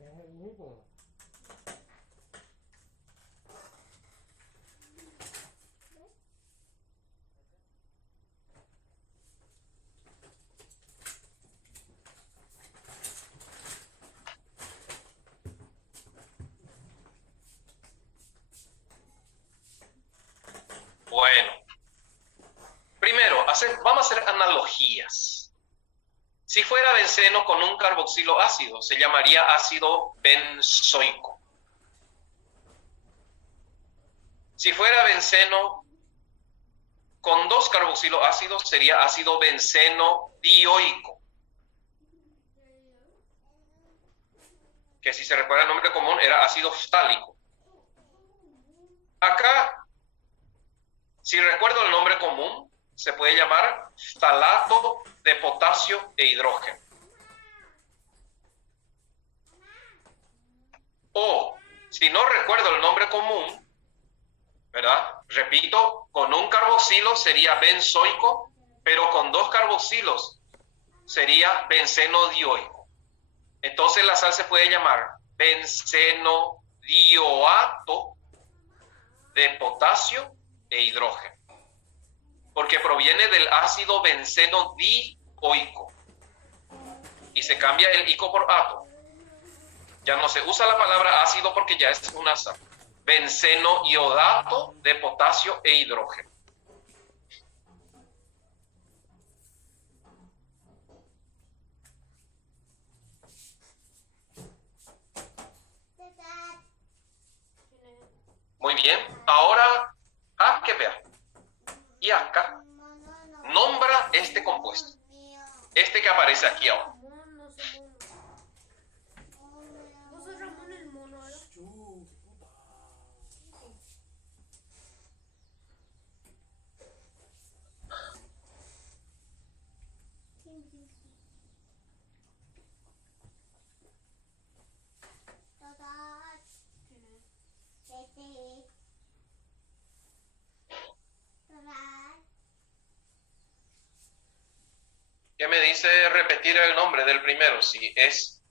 Es el mismo. Bueno, primero, vamos a hacer analogías. Si fuera benceno con un carboxilo ácido, se llamaría ácido benzoico. Si fuera benceno con 2 carboxilos ácidos, sería ácido benceno dioico. Que si se recuerda el nombre común, era ácido ftálico. Acá, si recuerdo el nombre común, se puede llamar ftalato de potasio e hidrógeno. O, si no recuerdo el nombre común, ¿verdad? Repito, con un carboxilo sería benzoico, pero con 2 carboxilos sería benceno dioico. Entonces la sal se puede llamar benceno dioato de potasio e hidrógeno, porque proviene del ácido benceno dioico y se cambia el ico por ato. Ya no se usa la palabra ácido porque ya es una sal. Benceno iodato de potasio e hidrógeno. Muy bien, ahora que vean. Y acá, nombra este compuesto. Este que aparece aquí ahora. Vos sos Ramón el mono, ¿verdad? ¿Qué me dice repetir el nombre del primero? Si es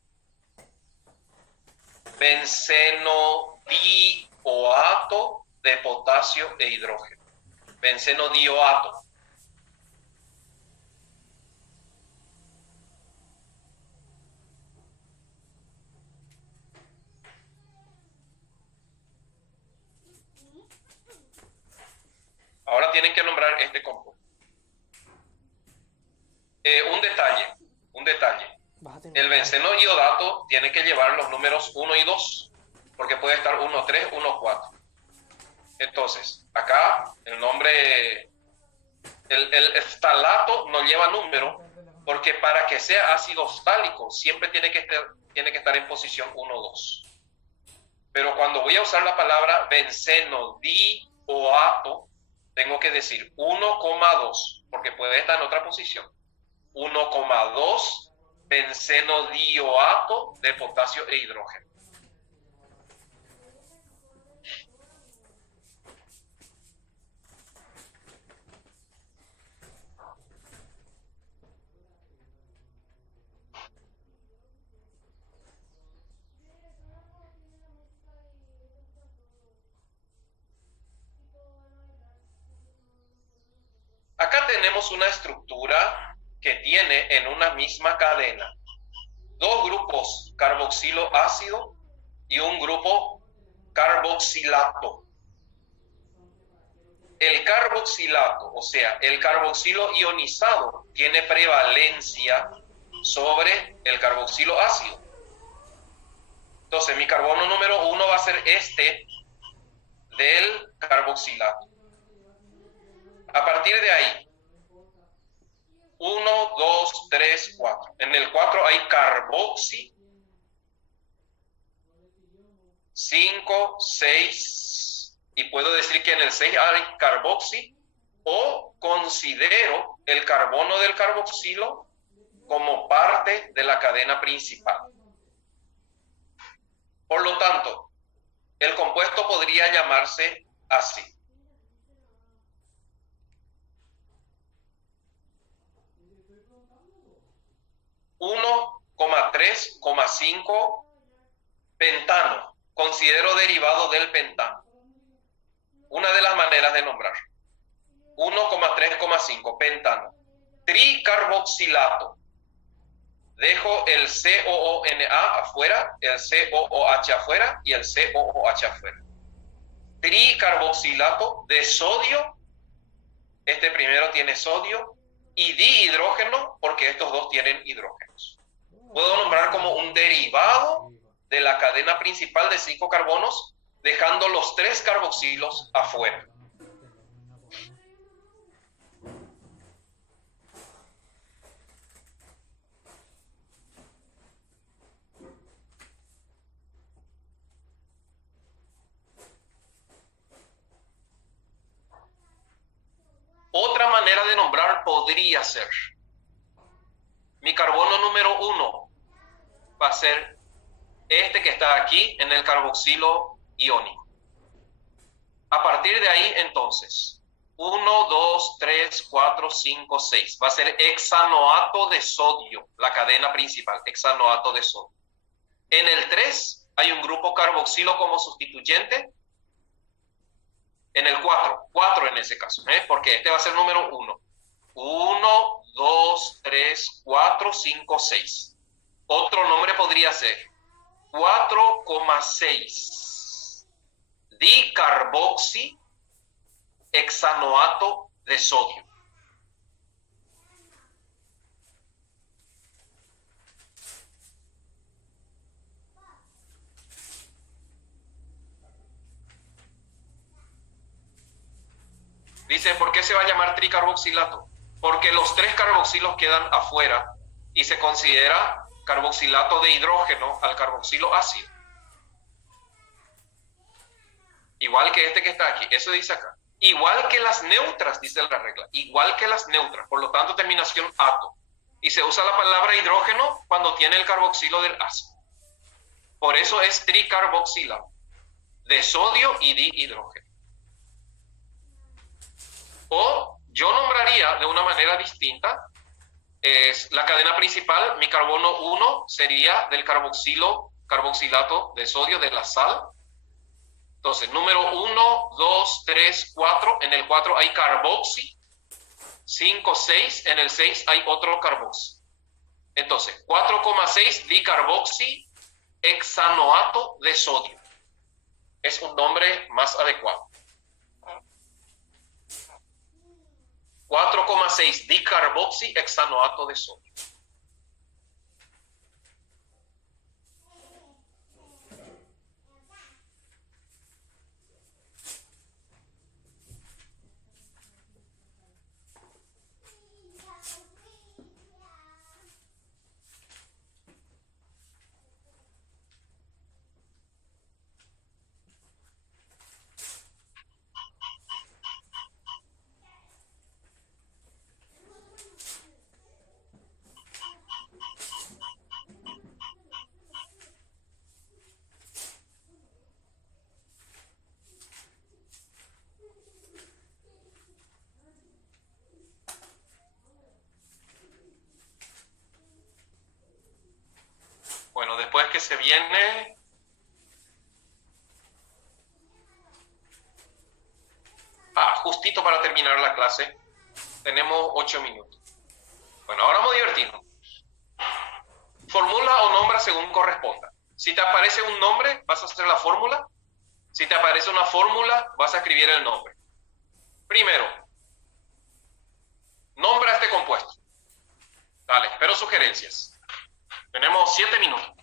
benceno dioato de potasio e hidrógeno. Benzenodioato. Ahora tienen que nombrar este compuesto. Un detalle. El benzenodiodato tiene que llevar los números 1 y 2, porque puede estar 1, 3, 1, 4. Entonces, acá el nombre, el ftalato no lleva número, porque para que sea ácido ftálico siempre tiene que estar en posición 1, 2. Pero cuando voy a usar la palabra benzenodioato, tengo que decir 1,2, porque puede estar en otra posición. 1,2 benzenodioato de potasio e hidrógeno. Acá tenemos una estructura que tiene en una misma cadena dos grupos carboxiloácido y un grupo carboxilato. El carboxilato, o sea, el carboxilo ionizado, tiene prevalencia sobre el carboxiloácido. Entonces, mi carbono número 1 va a ser este del carboxilato. A partir de ahí, 1, 2, 3, 4. En el 4 hay carboxi, 5, 6, y puedo decir que en el 6 hay carboxi, o considero el carbono del carboxilo como parte de la cadena principal. Por lo tanto, el compuesto podría llamarse así. 1,3,5 pentano. Considero derivado del pentano. Una de las maneras de nombrar. 1,3,5 pentano. Tricarboxilato. Dejo el COONA afuera, el COOH afuera y el COOH afuera. Tricarboxilato de sodio. Este primero tiene sodio. Y dihidrógeno, porque estos dos tienen hidrógenos. Puedo nombrar como un derivado de la cadena principal de 5 carbonos, dejando los 3 carboxilos afuera. Otra manera de nombrar podría ser, mi carbono número 1 va a ser este que está aquí en el carboxilo iónico. A partir de ahí, entonces, 1, 2, 3, 4, 5, 6. Va a ser hexanoato de sodio, la cadena principal, hexanoato de sodio. En el 3 hay un grupo carboxilo como sustituyente. En el 4 en ese caso, porque este va a ser número 1. 1, 2, 3, 4, 5, 6. Otro nombre podría ser 4,6 dicarboxi hexanoato de sodio. Dice, ¿por qué se va a llamar tricarboxilato? Porque los 3 carboxilos quedan afuera y se considera carboxilato de hidrógeno al carboxilo ácido. Igual que este que está aquí, eso dice acá. Igual que las neutras, dice la regla, igual que las neutras, por lo tanto terminación ato. Y se usa la palabra hidrógeno cuando tiene el carboxilo del ácido. Por eso es tricarboxilato, de sodio y dihidrógeno. O yo nombraría de una manera distinta, es la cadena principal, mi carbono 1 sería del carboxilato de sodio, de la sal. Entonces, número 1, 2, 3, 4. En el 4 hay carboxi. 5, 6. En el 6 hay otro carboxi. Entonces, 4,6 dicarboxi hexanoato de sodio. Es un nombre más adecuado. 4,6 dicarboxi hexanoato de sodio. Bueno, después que se viene, justito para terminar la clase, tenemos 8 minutos. Bueno, ahora vamos a divertirnos. Formula o nombra según corresponda. Si te aparece un nombre, vas a hacer la fórmula. Si te aparece una fórmula, vas a escribir el nombre. Primero, nombra este compuesto. Dale, espero sugerencias. Tenemos 7 minutos.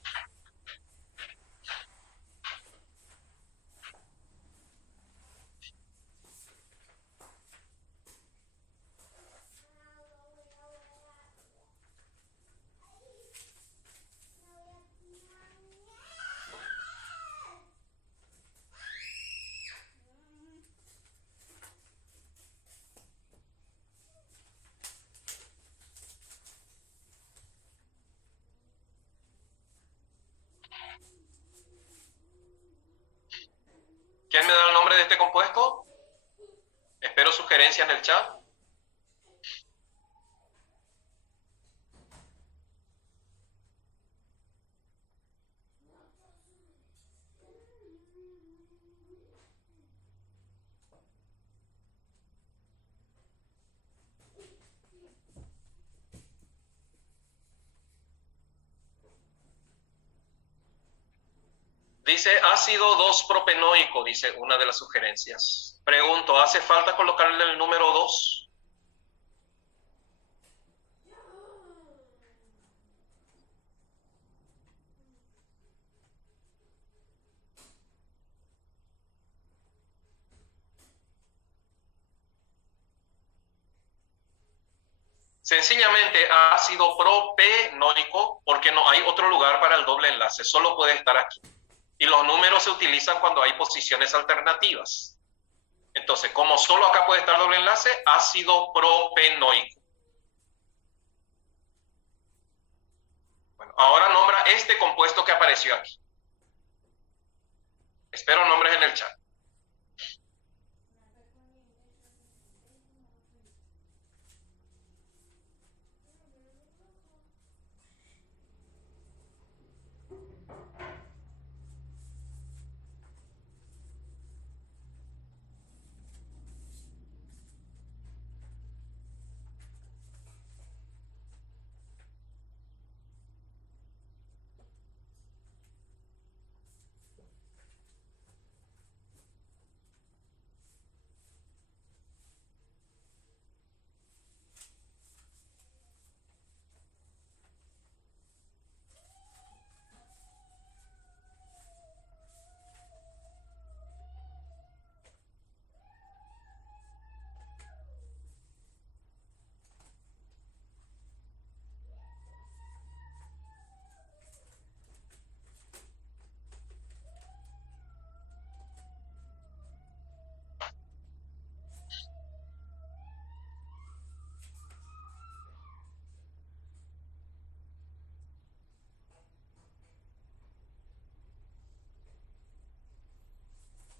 ¿Quién me da el nombre de este compuesto? Espero sugerencias en el chat. Dice ácido 2-propenoico, dice una de las sugerencias. Pregunto, ¿hace falta colocarle el número 2? Sencillamente ácido propenoico porque no hay otro lugar para el doble enlace, solo puede estar aquí. Y los números se utilizan cuando hay posiciones alternativas. Entonces, como solo acá puede estar doble enlace, ácido propenoico. Bueno, ahora nombra este compuesto que apareció aquí. Espero nombres en el chat.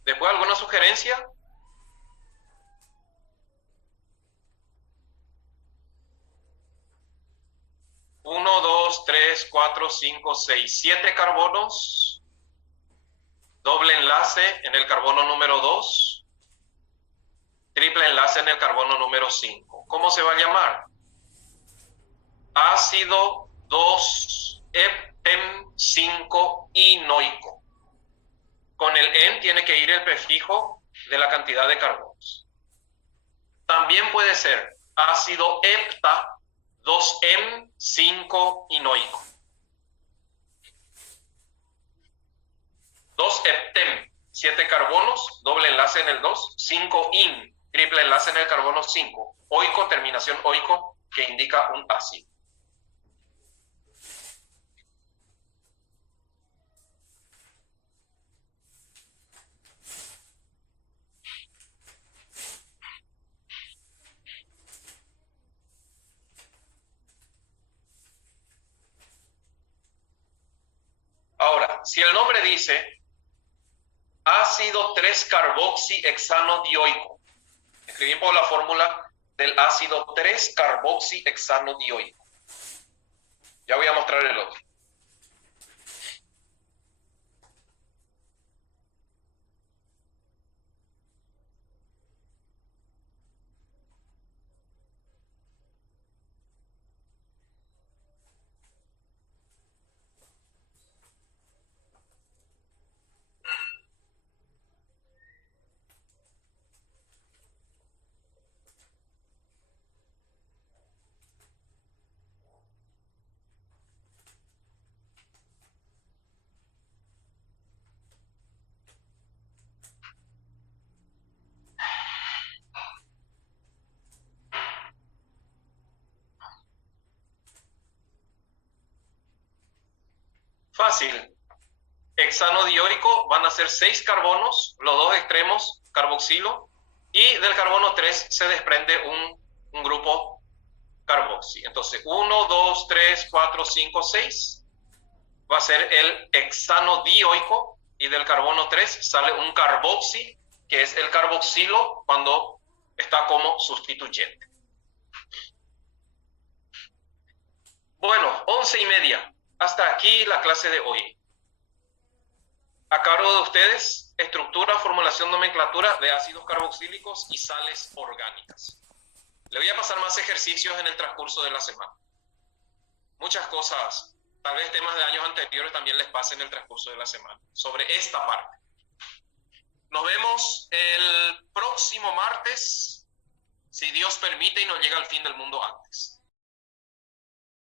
¿Después alguna sugerencia? Uno, dos, tres, cuatro, cinco, seis, 7 carbonos. doble enlace en el carbono número 2, triple enlace en el carbono número 5. ¿Cómo se va a llamar? Ácido 2-heptem-5-inoico. Con el en tiene que ir el prefijo de la cantidad de carbonos. También puede ser ácido hepta 2-em-5-inoico. 2-heptem, 7 carbonos, doble enlace en el 2, 5-in, triple enlace en el carbono 5, oico, terminación oico, que indica un ácido. Ahora, si el nombre dice ácido 3-carboxihexanodioico, escribimos la fórmula del ácido 3-carboxihexanodioico. Ya voy a mostrar el otro. Fácil. Hexanodiórico van a ser 6 carbonos, los dos extremos carboxilo, y del carbono 3 se desprende un grupo carboxi. Entonces 1, 2, 3, 4, 5, 6 va a ser el hexanodioico, y del carbono 3 sale un carboxi, que es el carboxilo cuando está como sustituyente. Bueno, 11:30. Hasta aquí la clase de hoy. A cargo de ustedes, estructura, formulación, nomenclatura de ácidos carboxílicos y sales orgánicas. Le voy a pasar más ejercicios en el transcurso de la semana. Muchas cosas, tal vez temas de años anteriores también les pasen en el transcurso de la semana, sobre esta parte. Nos vemos el próximo martes, si Dios permite y no llega al fin del mundo antes.